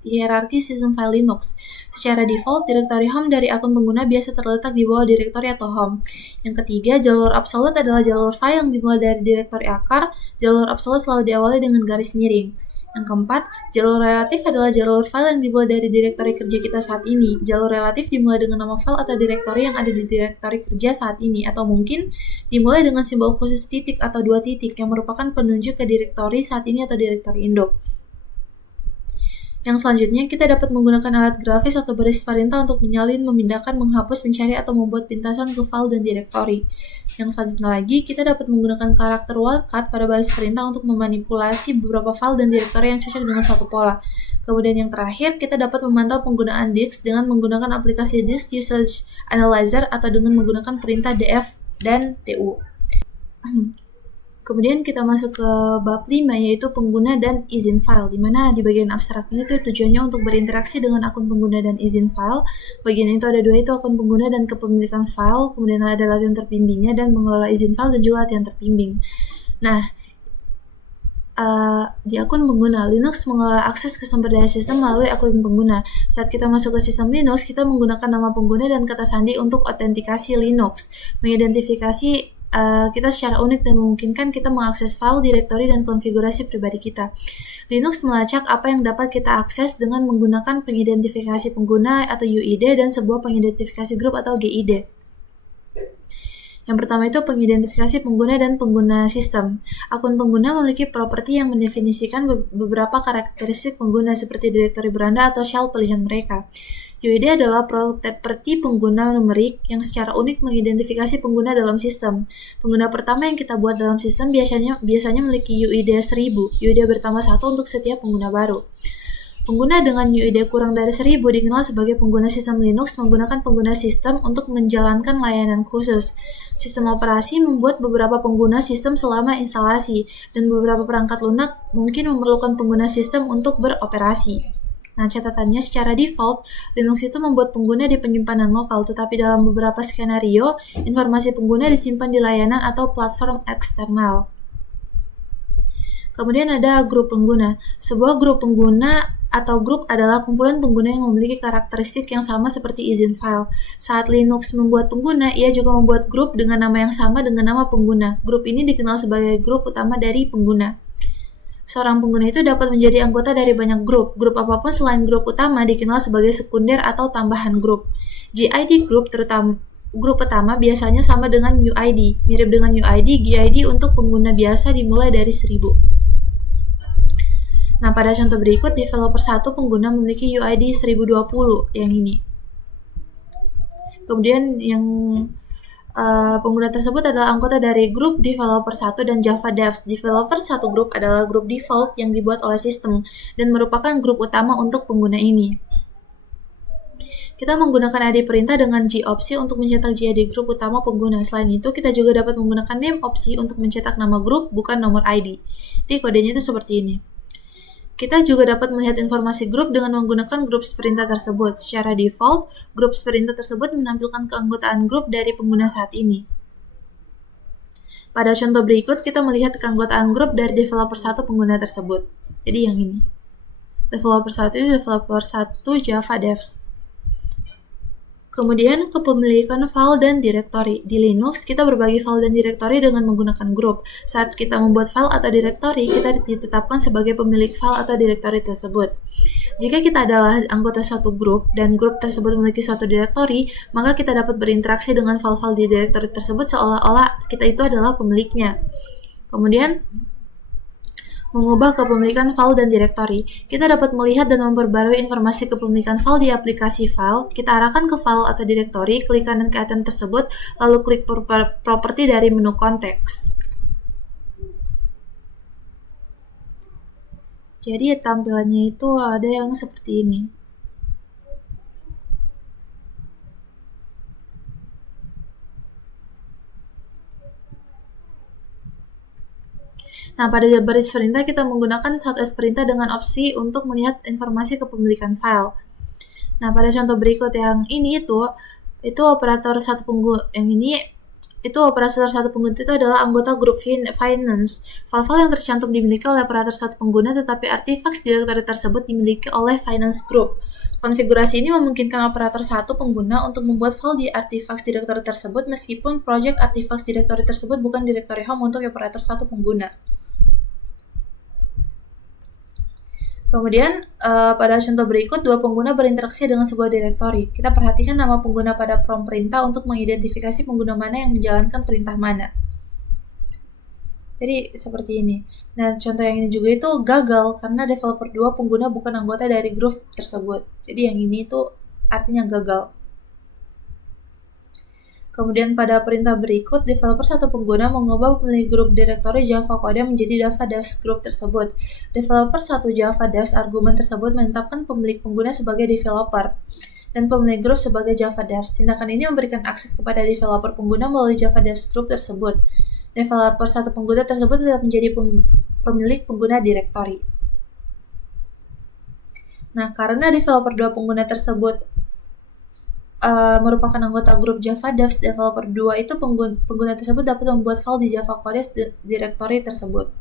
hierarki sistem file Linux. Secara default, direktori home dari akun pengguna biasa terletak di bawah direktori atau home. Yang ketiga, jalur absolute adalah jalur file yang dimulai dari direktori akar. Jalur absolute selalu diawali dengan garis miring. Yang keempat, jalur relatif adalah jalur file yang dimulai dari direktori kerja kita saat ini. Jalur relatif dimulai dengan nama file atau direktori yang ada di direktori kerja saat ini, atau mungkin dimulai dengan simbol khusus titik atau 2 titik yang merupakan penunjuk ke direktori saat ini atau direktori induk. Yang selanjutnya, kita dapat menggunakan alat grafis atau baris perintah untuk menyalin, memindahkan, menghapus, mencari, atau membuat pintasan ke file dan direktori. Yang selanjutnya lagi, kita dapat menggunakan karakter wildcard pada baris perintah untuk memanipulasi beberapa file dan direktori yang cocok dengan suatu pola. Kemudian yang terakhir, kita dapat memantau penggunaan disk dengan menggunakan aplikasi Disk Usage Analyzer atau dengan menggunakan perintah df dan du. Kemudian kita masuk ke bab 5, yaitu pengguna dan izin file, di mana di bagian abstraknya itu tujuannya untuk berinteraksi dengan akun pengguna dan izin file. Bagian itu ada 2, itu akun pengguna dan kepemilikan file, kemudian ada latihan terbimbingnya dan mengelola izin file dan juga latihan terbimbing. Nah, di akun pengguna, Linux mengelola akses ke sumber daya sistem melalui akun pengguna. Saat kita masuk ke sistem Linux, kita menggunakan nama pengguna dan kata sandi untuk autentikasi Linux, mengidentifikasi kita secara unik dan memungkinkan kita mengakses file, direktori, dan konfigurasi pribadi kita. Linux melacak apa yang dapat kita akses dengan menggunakan pengidentifikasi pengguna atau UID dan sebuah pengidentifikasi grup atau GID. Yang pertama itu pengidentifikasi pengguna dan pengguna sistem. Akun pengguna memiliki properti yang mendefinisikan beberapa karakteristik pengguna seperti direktori beranda atau shell pilihan mereka. UID adalah properti pengguna numerik yang secara unik mengidentifikasi pengguna dalam sistem. Pengguna pertama yang kita buat dalam sistem biasanya memiliki UID 1000. UID bertambah 1 untuk setiap pengguna baru. Pengguna dengan UID kurang dari 1000 dikenal sebagai pengguna sistem Linux menggunakan pengguna sistem untuk menjalankan layanan khusus. Sistem operasi membuat beberapa pengguna sistem selama instalasi, dan beberapa perangkat lunak mungkin memerlukan pengguna sistem untuk beroperasi. Nah, catatannya secara default, Linux itu membuat pengguna di penyimpanan lokal, tetapi dalam beberapa skenario, informasi pengguna disimpan di layanan atau platform eksternal. Kemudian ada grup pengguna. Sebuah grup pengguna atau grup adalah kumpulan pengguna yang memiliki karakteristik yang sama seperti izin file. Saat Linux membuat pengguna, ia juga membuat grup dengan nama yang sama dengan nama pengguna. Grup ini dikenal sebagai grup utama dari pengguna. Seorang pengguna itu dapat menjadi anggota dari banyak grup. Grup apapun selain grup utama dikenal sebagai sekunder atau tambahan grup. GID grup pertama biasanya sama dengan UID. Mirip dengan UID, GID untuk pengguna biasa dimulai dari 1000. Nah, pada contoh berikut, developer 1 pengguna memiliki UID 1020, yang ini. Kemudian yang pengguna tersebut adalah anggota dari grup developer 1 dan Java Devs. Developer 1 grup adalah grup default yang dibuat oleh sistem dan merupakan grup utama untuk pengguna ini. Kita menggunakan ID perintah dengan gopsi untuk mencetak GID grup utama pengguna. Selain itu, kita juga dapat menggunakan name opsi untuk mencetak nama grup, bukan nomor ID. Jadi kodenya itu seperti ini. Kita juga dapat melihat informasi grup dengan menggunakan grup perintah tersebut. Secara default, grup perintah tersebut menampilkan keanggotaan grup dari pengguna saat ini. Pada contoh berikut, kita melihat keanggotaan grup dari developer 1 pengguna tersebut. Jadi yang ini. Developer 1 itu developer 1 Java Devs. Kemudian kepemilikan file dan direktori. Di Linux, kita berbagi file dan direktori dengan menggunakan grup. Saat kita membuat file atau direktori, kita ditetapkan sebagai pemilik file atau direktori tersebut. Jika kita adalah anggota suatu grup dan grup tersebut memiliki suatu direktori, maka kita dapat berinteraksi dengan file-file di direktori tersebut seolah-olah kita itu adalah pemiliknya. Kemudian, Mengubah kepemilikan file dan direktori. Kita dapat melihat dan memperbarui informasi kepemilikan file di aplikasi file. Kita arahkan ke file atau direktori, klik kanan ke item tersebut, lalu klik properti dari menu konteks. Jadi tampilannya itu ada yang seperti ini. Nah, pada baris perintah kita menggunakan SATS perintah dengan opsi untuk melihat informasi kepemilikan file. Nah, pada contoh berikut yang ini itu operator satu pengguna yang ini itu operator satu pengguna itu adalah anggota grup finance. File-file yang tercantum dimiliki oleh operator satu pengguna, tetapi artifaks direktori tersebut dimiliki oleh finance group. Konfigurasi ini memungkinkan operator satu pengguna untuk membuat file di artifaks direktori tersebut meskipun project artifaks direktori tersebut bukan direktori home untuk operator satu pengguna. Kemudian pada contoh berikut, dua pengguna berinteraksi dengan sebuah direktori. Kita perhatikan nama pengguna pada prompt perintah untuk mengidentifikasi pengguna mana yang menjalankan perintah mana. Jadi seperti ini. Nah, contoh yang ini juga itu gagal karena developer 2 pengguna bukan anggota dari grup tersebut. Jadi yang ini itu artinya gagal. Kemudian pada perintah berikut, developer satu pengguna mengubah pemilik grup direktori Java Code menjadi Java Devs Group tersebut. Developer satu Java Devs argumen tersebut menetapkan pemilik pengguna sebagai developer dan pemilik grup sebagai Java Devs. Tindakan ini memberikan akses kepada developer pengguna melalui Java Devs Group tersebut. Developer satu pengguna tersebut tetap menjadi pemilik pengguna direktori. Nah, karena developer dua pengguna tersebut merupakan anggota grup Java Devs, developer 2 itu pengguna tersebut dapat membuat file di Java Codes directory tersebut.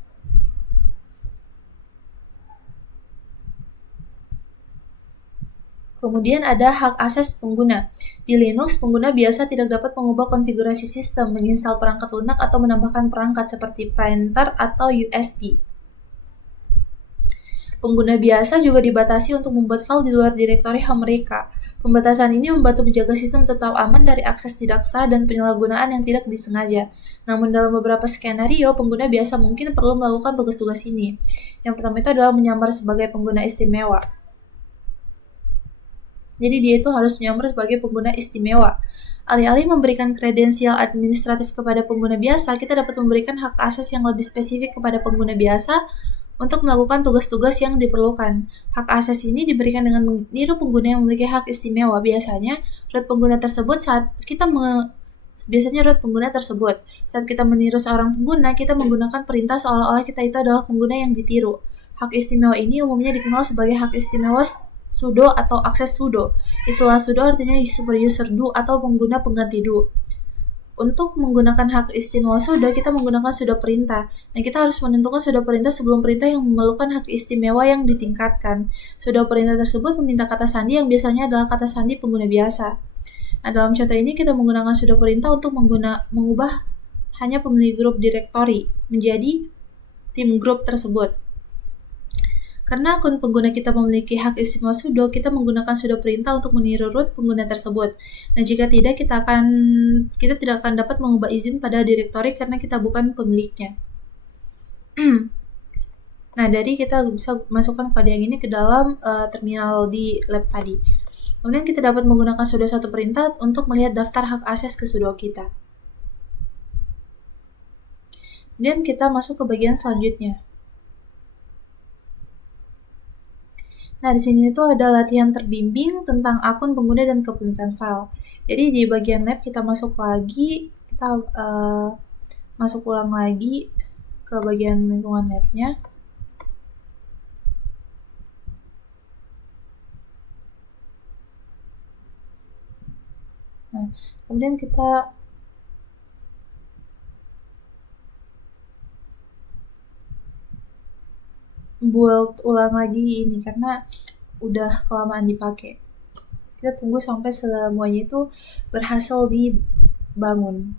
Kemudian ada hak akses pengguna. Di Linux, pengguna biasa tidak dapat mengubah konfigurasi sistem, menginstal perangkat lunak, atau menambahkan perangkat seperti printer atau USB. Pengguna biasa juga dibatasi untuk membuat file di luar direktori home mereka. Pembatasan ini membantu menjaga sistem tetap aman dari akses tidak sah dan penyalahgunaan yang tidak disengaja. Namun dalam beberapa skenario, pengguna biasa mungkin perlu melakukan tugas-tugas ini. Yang pertama itu adalah menyamar sebagai pengguna istimewa. Jadi dia itu harus menyamar sebagai pengguna istimewa. Alih-alih memberikan kredensial administratif kepada pengguna biasa, kita dapat memberikan hak akses yang lebih spesifik kepada pengguna biasa untuk melakukan tugas-tugas yang diperlukan. Hak akses ini diberikan dengan meniru pengguna yang memiliki hak istimewa. Biasanya, root pengguna tersebut saat kita meniru seorang pengguna, kita menggunakan perintah seolah-olah kita itu adalah pengguna yang ditiru. Hak istimewa ini umumnya dikenal sebagai hak istimewa sudo atau akses sudo. Istilah sudo artinya super user do atau pengguna pengganti do. Untuk menggunakan hak istimewa sudo, kita menggunakan sudo perintah. Nah, kita harus menentukan sudo perintah sebelum perintah yang memerlukan hak istimewa yang ditingkatkan. Sudo perintah tersebut meminta kata sandi yang biasanya adalah kata sandi pengguna biasa. Nah, dalam contoh ini kita menggunakan sudo perintah untuk mengubah hanya pemilik grup direktori menjadi tim grup tersebut. Karena akun pengguna kita memiliki hak istimewa sudo, kita menggunakan sudo perintah untuk meniru root pengguna tersebut. Nah, jika tidak, kita tidak akan dapat mengubah izin pada direktori karena kita bukan pemiliknya. Nah, dari kita bisa masukkan kode yang ini ke dalam terminal di lab tadi. Kemudian kita dapat menggunakan sudo satu perintah untuk melihat daftar hak akses ke sudo kita. Kemudian kita masuk ke bagian selanjutnya. Nah, di sini itu ada latihan terbimbing tentang akun pengguna dan kepemilikan file. Jadi di bagian lab kita masuk lagi, kita masuk ulang lagi ke bagian lingkungan labnya. Nah, kemudian kita build ulang lagi ini karena udah kelamaan dipakai. Kita tunggu sampai semuanya itu berhasil dibangun.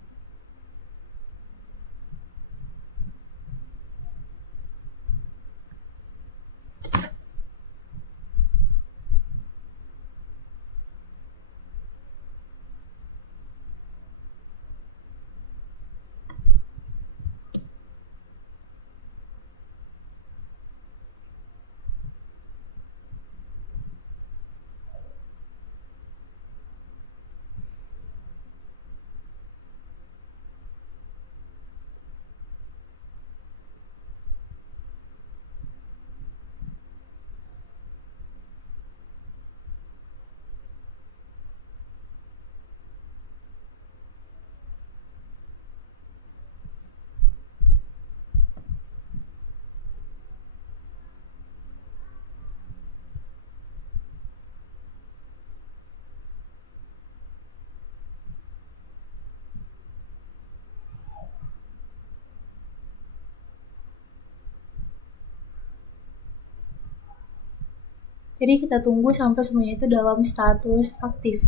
Jadi kita tunggu sampai semuanya itu dalam status aktif.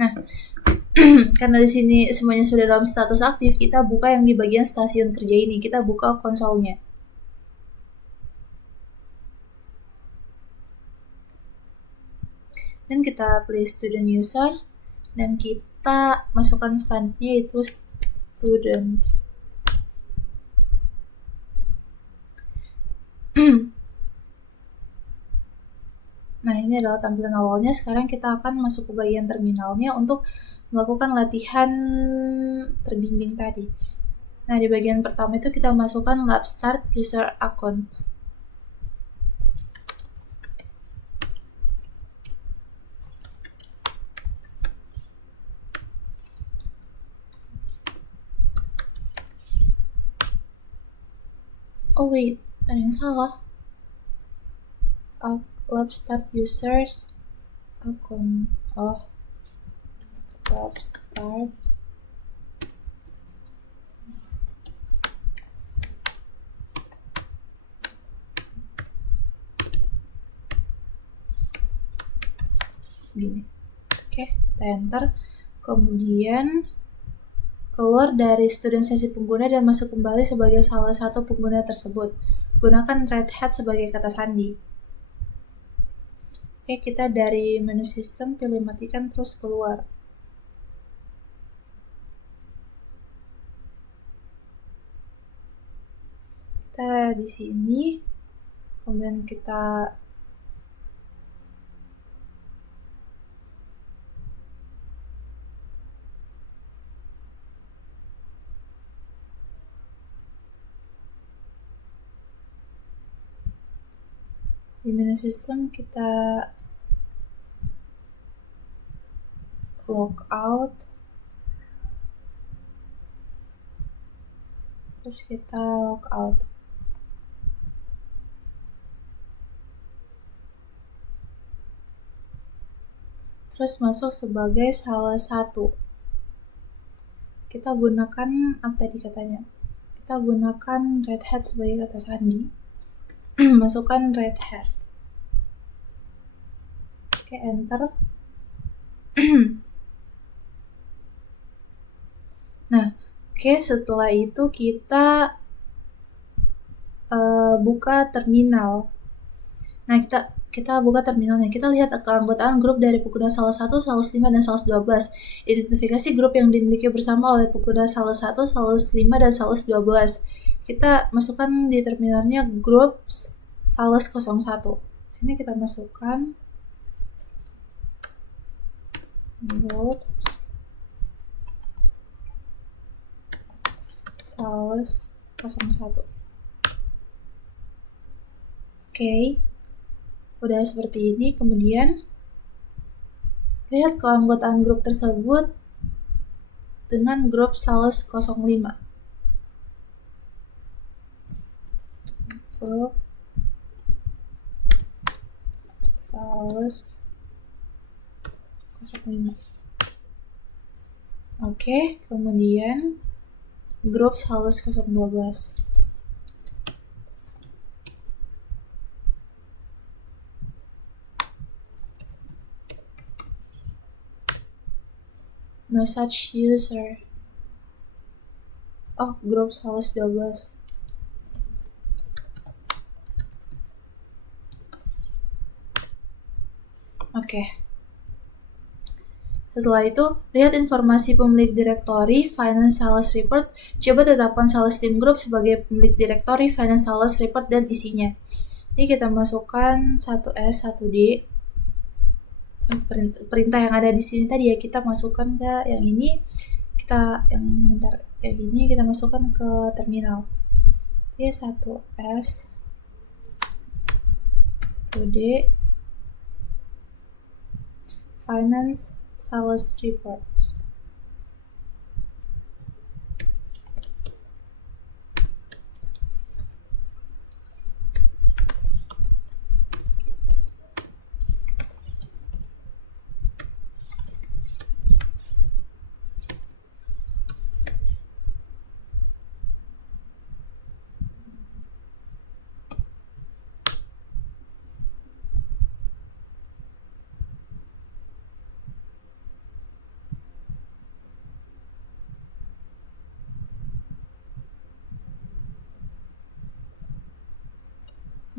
Nah, karena di sini semuanya sudah dalam status aktif, kita buka yang di bagian stasiun kerja ini. Kita buka konsolnya. Dan kita pilih student user dan kita masukkan standnya yaitu student. Nah, ini adalah tampilan awalnya. Sekarang kita akan masuk ke bagian terminalnya untuk melakukan latihan terbimbing tadi. Nah, di bagian pertama itu kita masukkan lab start user account. Oh wait, ada yang salah. Lab start users account. Oh, lab start. Gini. Oke, kita enter. Kemudian keluar dari student sesi pengguna dan masuk kembali sebagai salah satu pengguna tersebut. Gunakan red hat sebagai kata sandi. Oke, kita dari menu sistem pilih matikan terus keluar. Kita di sini, kemudian kita di menu sistem kita log out, terus kita log out. Terus masuk sebagai salah satu. Kita gunakan apa tadi katanya? Kita gunakan red hat sebagai kata sandi. Masukkan red hat. Oke, enter. Nah, oke, setelah itu kita buka terminal. Nah, kita buka terminalnya. Kita lihat keanggotaan grup dari pengguna salah 1, salah 5, dan salah 12. Identifikasi grup yang dimiliki bersama oleh pengguna salah 1, salah 5, dan salah 12. Kita masukkan di terminalnya groups salah 01. Sini kita masukkan groups salah 01. Oke. Udah seperti ini, kemudian lihat keanggotaan grup tersebut dengan grup sales 05. Grup sales 05. Oke, kemudian grup sales 012. No such user. Oh, grup sales 12. Oke. Setelah itu, lihat informasi pemilik direktori Finance Sales Report. Coba tetapkan sales team group sebagai pemilik direktori Finance Sales Report dan isinya. Ini kita masukkan 1S, 1D. Perintah yang ada di sini tadi ya, kita masukkan ke yang ini. Yang ini kita masukkan ke terminal. Ini 1S, 1D, Finance Sales Reports.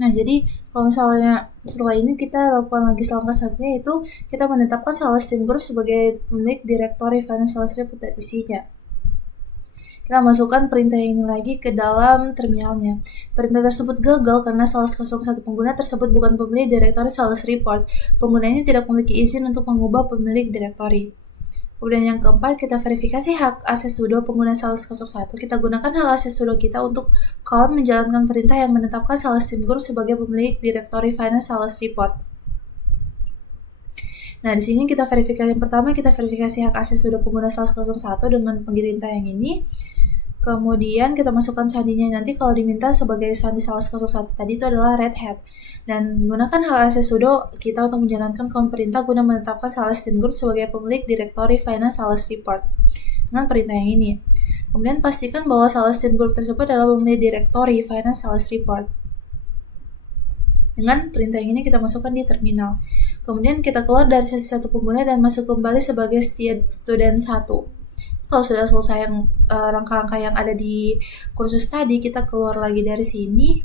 Nah, jadi kalau misalnya setelah ini kita lakukan lagi langkah selanjutnya, yaitu kita menetapkan salah Steam Group sebagai pemilik direktori financial report dan isinya. Kita masukkan perintah ini lagi ke dalam terminalnya. Perintah tersebut gagal karena sales01 pengguna tersebut bukan pemilik direktori sales report. Pengguna ini tidak memiliki izin untuk mengubah pemilik direktori. Kemudian yang keempat, kita verifikasi hak akses sudo pengguna sales01. Kita gunakan hak akses sudo kita untuk kawan menjalankan perintah yang menetapkan sales Steam Group sebagai pemilik direktori finance sales report. Nah, di sini kita verifikasi yang pertama, kita verifikasi hak akses sudo pengguna sales01 dengan perintah yang ini. Kemudian kita masukkan sandinya, nanti kalau diminta sebagai sandi sales01 tadi itu adalah Red Hat. Dan gunakan hak akses sudo kita untuk menjalankan perintah guna menetapkan sales Steam Group sebagai pemilik direktori finance sales report dengan perintah yang ini. Kemudian pastikan bahwa sales Steam Group tersebut adalah pemilik direktori finance sales report. Dengan perintah yang ini kita masukkan di terminal. Kemudian kita keluar dari sesi 1 pengguna dan masuk kembali sebagai student 1. Kalau sudah selesai yang rangka-rangka yang ada di kursus tadi, kita keluar lagi dari sini.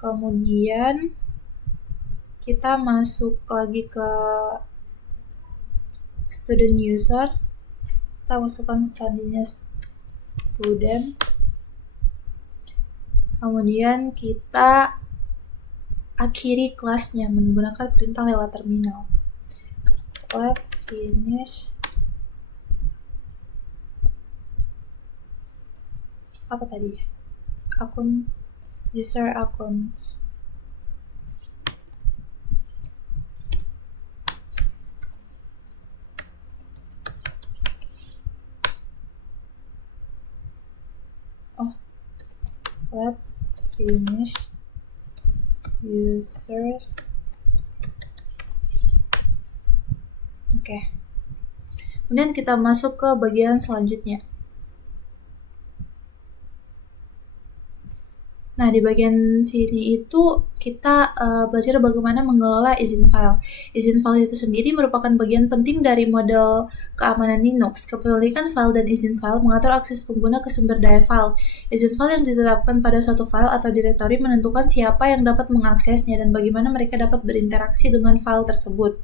Kemudian kita masuk lagi ke student user. Kita masukkan standingnya student. Kemudian kita akhiri kelasnya menggunakan perintah lewat terminal. Left finish. Apa tadi? Akun user accounts. Left finish users. Oke. Kemudian kita masuk ke bagian selanjutnya. Nah, di bagian sini itu kita belajar bagaimana mengelola izin file. Izin file itu sendiri merupakan bagian penting dari model keamanan Linux. Kepemilikan file dan izin file mengatur akses pengguna ke sumber daya file. Izin file yang ditetapkan pada suatu file atau direktori menentukan siapa yang dapat mengaksesnya dan bagaimana mereka dapat berinteraksi dengan file tersebut.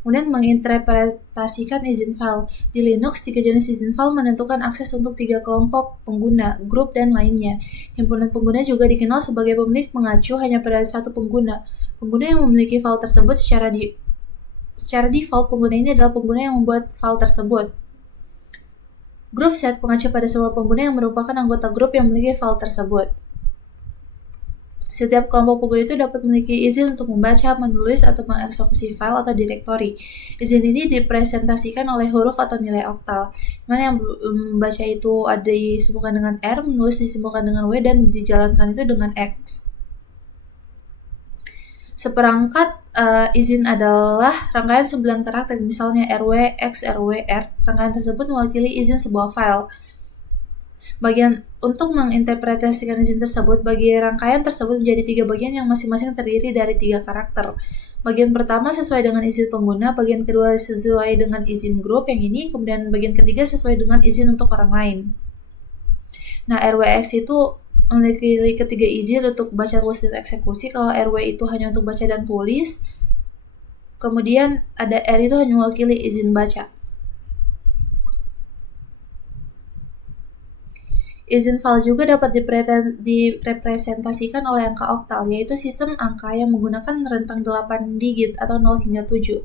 Kemudian menginterpretasikan izin file. Di Linux, 3 jenis izin file menentukan akses untuk 3 kelompok pengguna, grup, dan lainnya. Himpunan pengguna juga dikenal sebagai pemilik mengacu hanya pada satu pengguna. Pengguna yang memiliki file tersebut secara default, pengguna ini adalah pengguna yang membuat file tersebut. Group set mengacu pada semua pengguna yang merupakan anggota grup yang memiliki file tersebut. Setiap kelompok pengguna itu dapat memiliki izin untuk membaca, menulis, atau mengeksekusi file atau direktori. Izin ini dipresentasikan oleh huruf atau nilai oktal. Mana yang membaca itu ada disebutkan dengan R, menulis disebutkan dengan W, dan dijalankan itu dengan X. Seperangkat izin adalah rangkaian 9 karakter, misalnya RW, X, RW, R. Rangkaian tersebut mewakili izin sebuah file. Bagian untuk menginterpretasikan izin tersebut, bagi rangkaian tersebut menjadi 3 bagian yang masing-masing terdiri dari 3 karakter. Bagian pertama sesuai dengan izin pengguna, bagian kedua sesuai dengan izin grup yang ini, kemudian bagian ketiga sesuai dengan izin untuk orang lain. Nah, RWX itu memiliki ketiga izin untuk baca, tulis, dan eksekusi. Kalau RW itu hanya untuk baca dan tulis. Kemudian ada R itu hanya mewakili izin baca. Izin file juga dapat direpresentasikan oleh angka oktal, yaitu sistem angka yang menggunakan rentang 8 digit atau 0 hingga 7.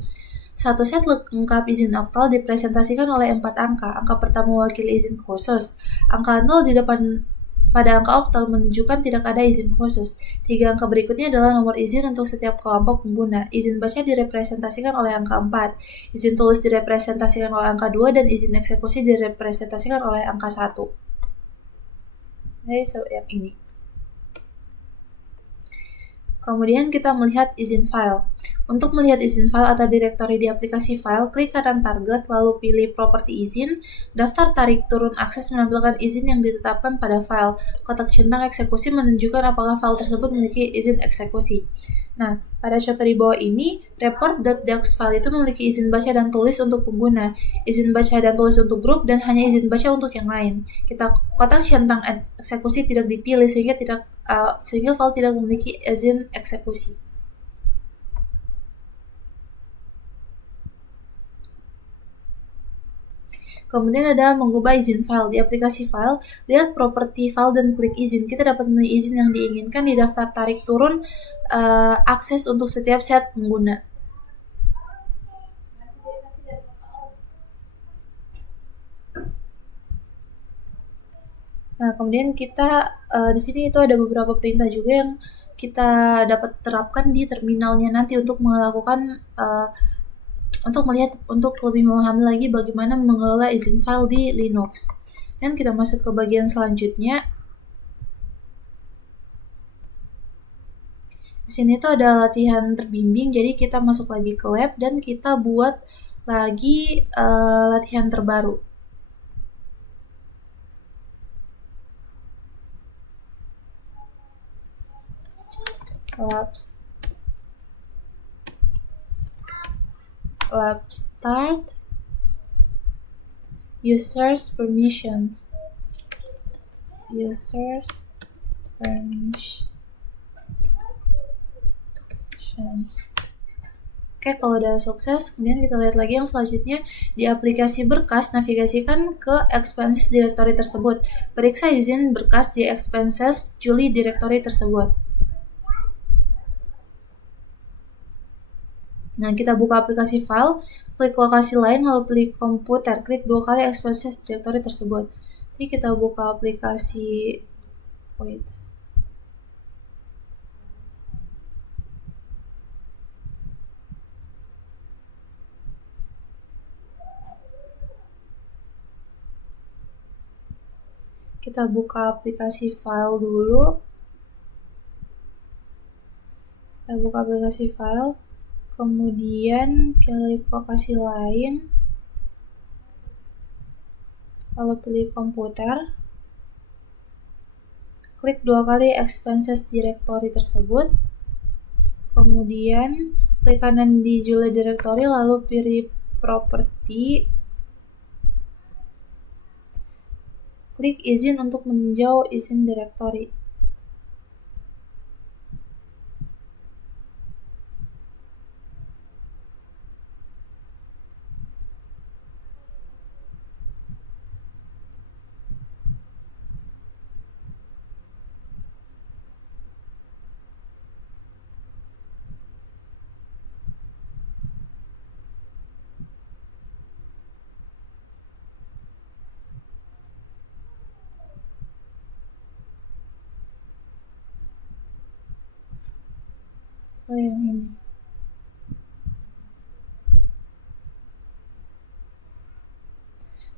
Satu set lengkap izin oktal dipresentasikan oleh 4 angka. Angka pertama mewakili izin khusus. Angka 0 di depan pada angka oktal menunjukkan tidak ada izin khusus. 3 angka berikutnya adalah nomor izin untuk setiap kelompok pengguna. Izin baca direpresentasikan oleh angka 4. Izin tulis direpresentasikan oleh angka 2 dan izin eksekusi direpresentasikan oleh angka 1. Yang ini. Kemudian kita melihat izin file. Untuk melihat izin file atau direktori di aplikasi file, klik kanan target, lalu pilih properti izin. Daftar tarik turun akses menampilkan izin yang ditetapkan pada file. Kotak centang eksekusi menunjukkan apakah file tersebut memiliki izin eksekusi. Nah, pada contoh di bawah ini, report.docs file itu memiliki izin baca dan tulis untuk pengguna, izin baca dan tulis untuk grup, dan hanya izin baca untuk yang lain. Kotak centang eksekusi tidak dipilih sehingga file tidak memiliki izin eksekusi. Kemudian ada mengubah izin file. Di aplikasi file, lihat properti file dan klik izin. Kita dapat memilih izin yang diinginkan di daftar tarik turun akses untuk setiap set pengguna. Nah, kemudian kita di sini itu ada beberapa perintah juga yang kita dapat terapkan di terminalnya nanti untuk melakukan untuk lebih memahami lagi bagaimana mengelola izin file di Linux. Dan kita masuk ke bagian selanjutnya. Di sini tuh ada latihan terbimbing, jadi kita masuk lagi ke lab dan kita buat lagi latihan terbaru. Lab start, users permissions. Oke, kalau udah sukses, kemudian kita lihat lagi yang selanjutnya. Di aplikasi berkas, navigasikan ke expenses directory tersebut. Periksa izin berkas di expenses Julie directory tersebut. Nah, kita buka aplikasi file, klik lokasi lain, lalu pilih komputer, klik 2 kali expenses directory tersebut. Jadi kita buka aplikasi, kita buka aplikasi file dulu. Kita buka aplikasi file, kemudian klik lokasi lain, lalu pilih komputer, klik 2 kali expenses directory tersebut, kemudian klik kanan di Julia directory, lalu pilih property, klik izin untuk meninjau izin directory. Yang ini.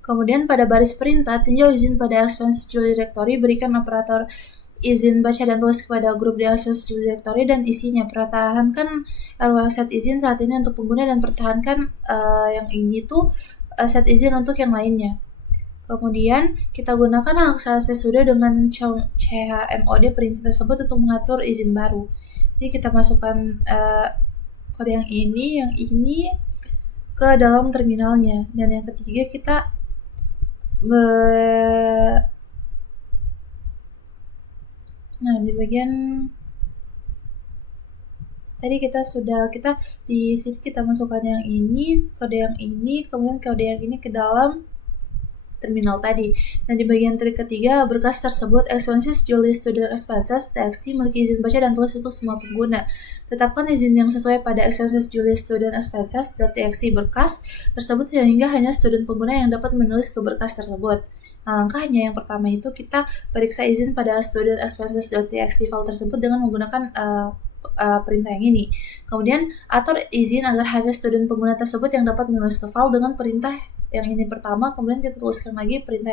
Kemudian pada baris perintah, tinjau izin pada expenses Julia directory, berikan operator izin baca dan tulis kepada grup di expenses Julia directory dan isinya. Pertahankan RW set izin saat ini untuk pengguna dan pertahankan yang ini tuh set izin untuk yang lainnya. Kemudian kita gunakan akses sudo dengan chmod perintah tersebut untuk mengatur izin baru. Jadi kita masukkan kode yang ini ke dalam terminalnya. Dan yang ketiga kita di bagian tadi kita di sini kita masukkan yang ini, kode yang ini, kemudian kode yang ini ke dalam terminal tadi. Nah, di bagian trik ketiga, berkas tersebut expenses Julie student expenses txt memiliki izin baca dan tulis untuk semua pengguna. Tetapkan izin yang sesuai pada expenses Julie student expenses txt berkas tersebut sehingga hanya student pengguna yang dapat menulis ke berkas tersebut. Nah, langkahnya yang pertama itu kita periksa izin pada student expenses.txt file tersebut dengan menggunakan perintah yang ini. Kemudian atur izin agar hanya student pengguna tersebut yang dapat menulis ke file dengan perintah yang ini pertama, kemudian kita tuliskan lagi perintah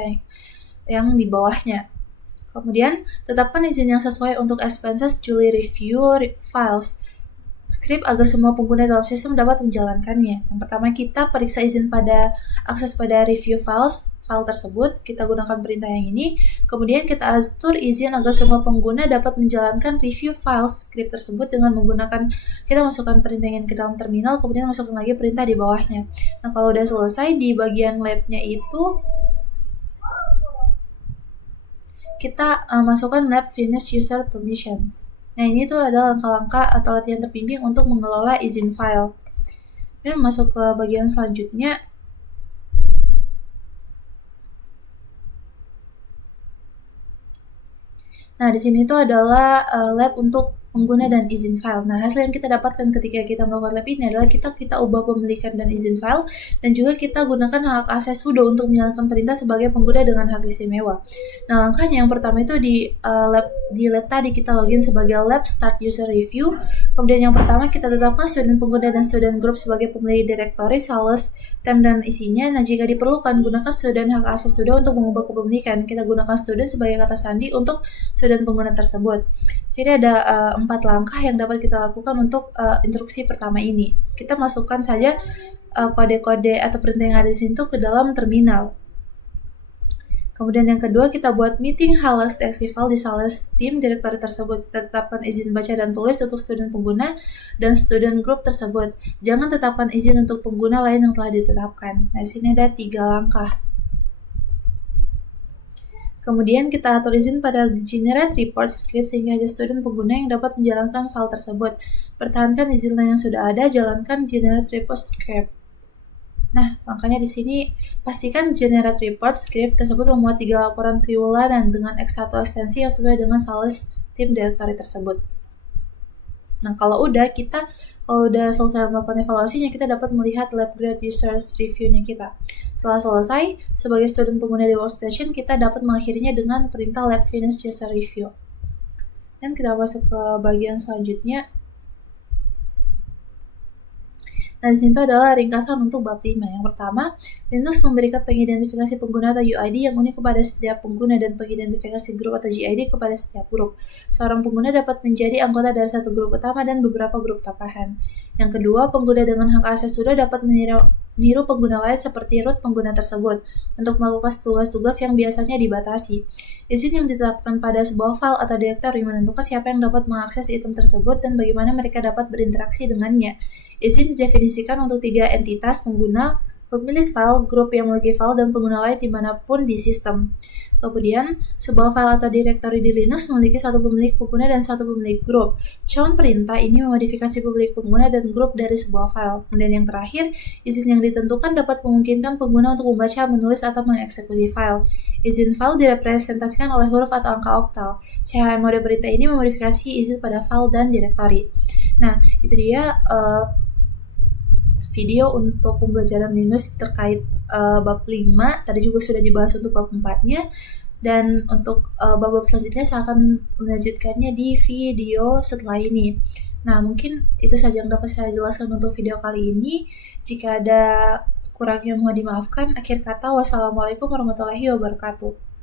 yang di bawahnya. Kemudian tetapkan izin yang sesuai untuk expenses Julie review files. script agar semua pengguna dalam sistem dapat menjalankannya. Yang pertama, kita periksa izin pada akses pada review file tersebut. Kita gunakan perintah yang ini. Kemudian kita atur izin agar semua pengguna dapat menjalankan review file script tersebut dengan menggunakan, kita masukkan perintah yang ke dalam terminal, kemudian masukkan lagi perintah di bawahnya. Nah, kalau udah selesai di bagian labnya itu, kita masukkan lab finish user permissions. Nah, ini tuh adalah langkah-langkah atau latihan terbimbing untuk mengelola izin file. Dan masuk ke bagian selanjutnya. Nah, di sini tuh adalah lab untuk pengguna dan izin file. Nah, hasil yang kita dapatkan ketika kita melakukan lab ini adalah kita ubah pemilikan dan izin file, dan juga kita gunakan hak akses sudo untuk menjalankan perintah sebagai pengguna dengan hak istimewa. Nah, langkahnya yang pertama itu di lab tadi kita login sebagai lab start user review. Kemudian yang pertama kita tetapkan student pengguna dan student group sebagai pemilik direktori, sales, tem dan isinya. Nah, jika diperlukan gunakan student hak akses sudo untuk mengubah kepemilikan. Kita gunakan student sebagai kata sandi untuk student pengguna tersebut. Di sini ada 4 langkah yang dapat kita lakukan untuk instruksi pertama ini. Kita masukkan saja kode-kode atau perintah yang ada di sini ke dalam terminal. Kemudian yang kedua, kita buat meeting hello.txt file di sales team direktori tersebut. Kita tetapkan izin baca dan tulis untuk student pengguna dan student group tersebut. Jangan tetapkan izin untuk pengguna lain yang telah ditetapkan. Nah, di sini ada 3 langkah. Kemudian kita atur izin pada generate report script sehingga hanya student pengguna yang dapat menjalankan file tersebut. Pertahankan izin yang sudah ada, jalankan generate report script. Nah, langkahnya di sini pastikan generate report script tersebut memuat 3 laporan triwulan dengan X1 ekstensi yang sesuai dengan sales tim directory tersebut. Nah, kalau udah selesai melakukan evaluasinya, kita dapat melihat lab grade users review-nya kita. Setelah selesai, sebagai student pengguna di workstation, kita dapat mengakhirinya dengan perintah lab finish user review. Dan kita masuk ke bagian selanjutnya. Nah, di sini adalah ringkasan untuk bab 5. Yang pertama, Linux memberikan pengidentifikasi pengguna atau UID yang unik kepada setiap pengguna dan pengidentifikasi grup atau GID kepada setiap grup. Seorang pengguna dapat menjadi anggota dari satu grup utama dan beberapa grup tambahan. Yang kedua, pengguna dengan hak akses sudo dapat meniru pengguna lain seperti root pengguna tersebut untuk melakukan tugas-tugas yang biasanya dibatasi. Izin yang ditetapkan pada sebuah file atau direktori menentukan siapa yang dapat mengakses item tersebut dan bagaimana mereka dapat berinteraksi dengannya. Izin didefinisikan untuk 3 entitas pengguna, pemilik file, grup yang memiliki file, dan pengguna lain dimanapun di sistem. Kemudian, sebuah file atau direktori di Linux memiliki satu pemilik pengguna dan satu pemilik grup. Con perintah ini memodifikasi pemilik pengguna dan grup dari sebuah file. Kemudian yang terakhir, izin yang ditentukan dapat memungkinkan pengguna untuk membaca, menulis, atau mengeksekusi file. Izin file direpresentasikan oleh huruf atau angka oktal. CHM mode perintah ini memodifikasi izin pada file dan direktori. Nah, itu dia video untuk pembelajaran Linux terkait bab 5. Tadi juga sudah dibahas untuk bab 4-nya. Dan untuk bab-bab selanjutnya saya akan melanjutkannya di video setelah ini. Nah, mungkin itu saja yang dapat saya jelaskan untuk video kali ini. Jika ada kurangnya mohon dimaafkan. Akhir kata, wassalamualaikum warahmatullahi wabarakatuh.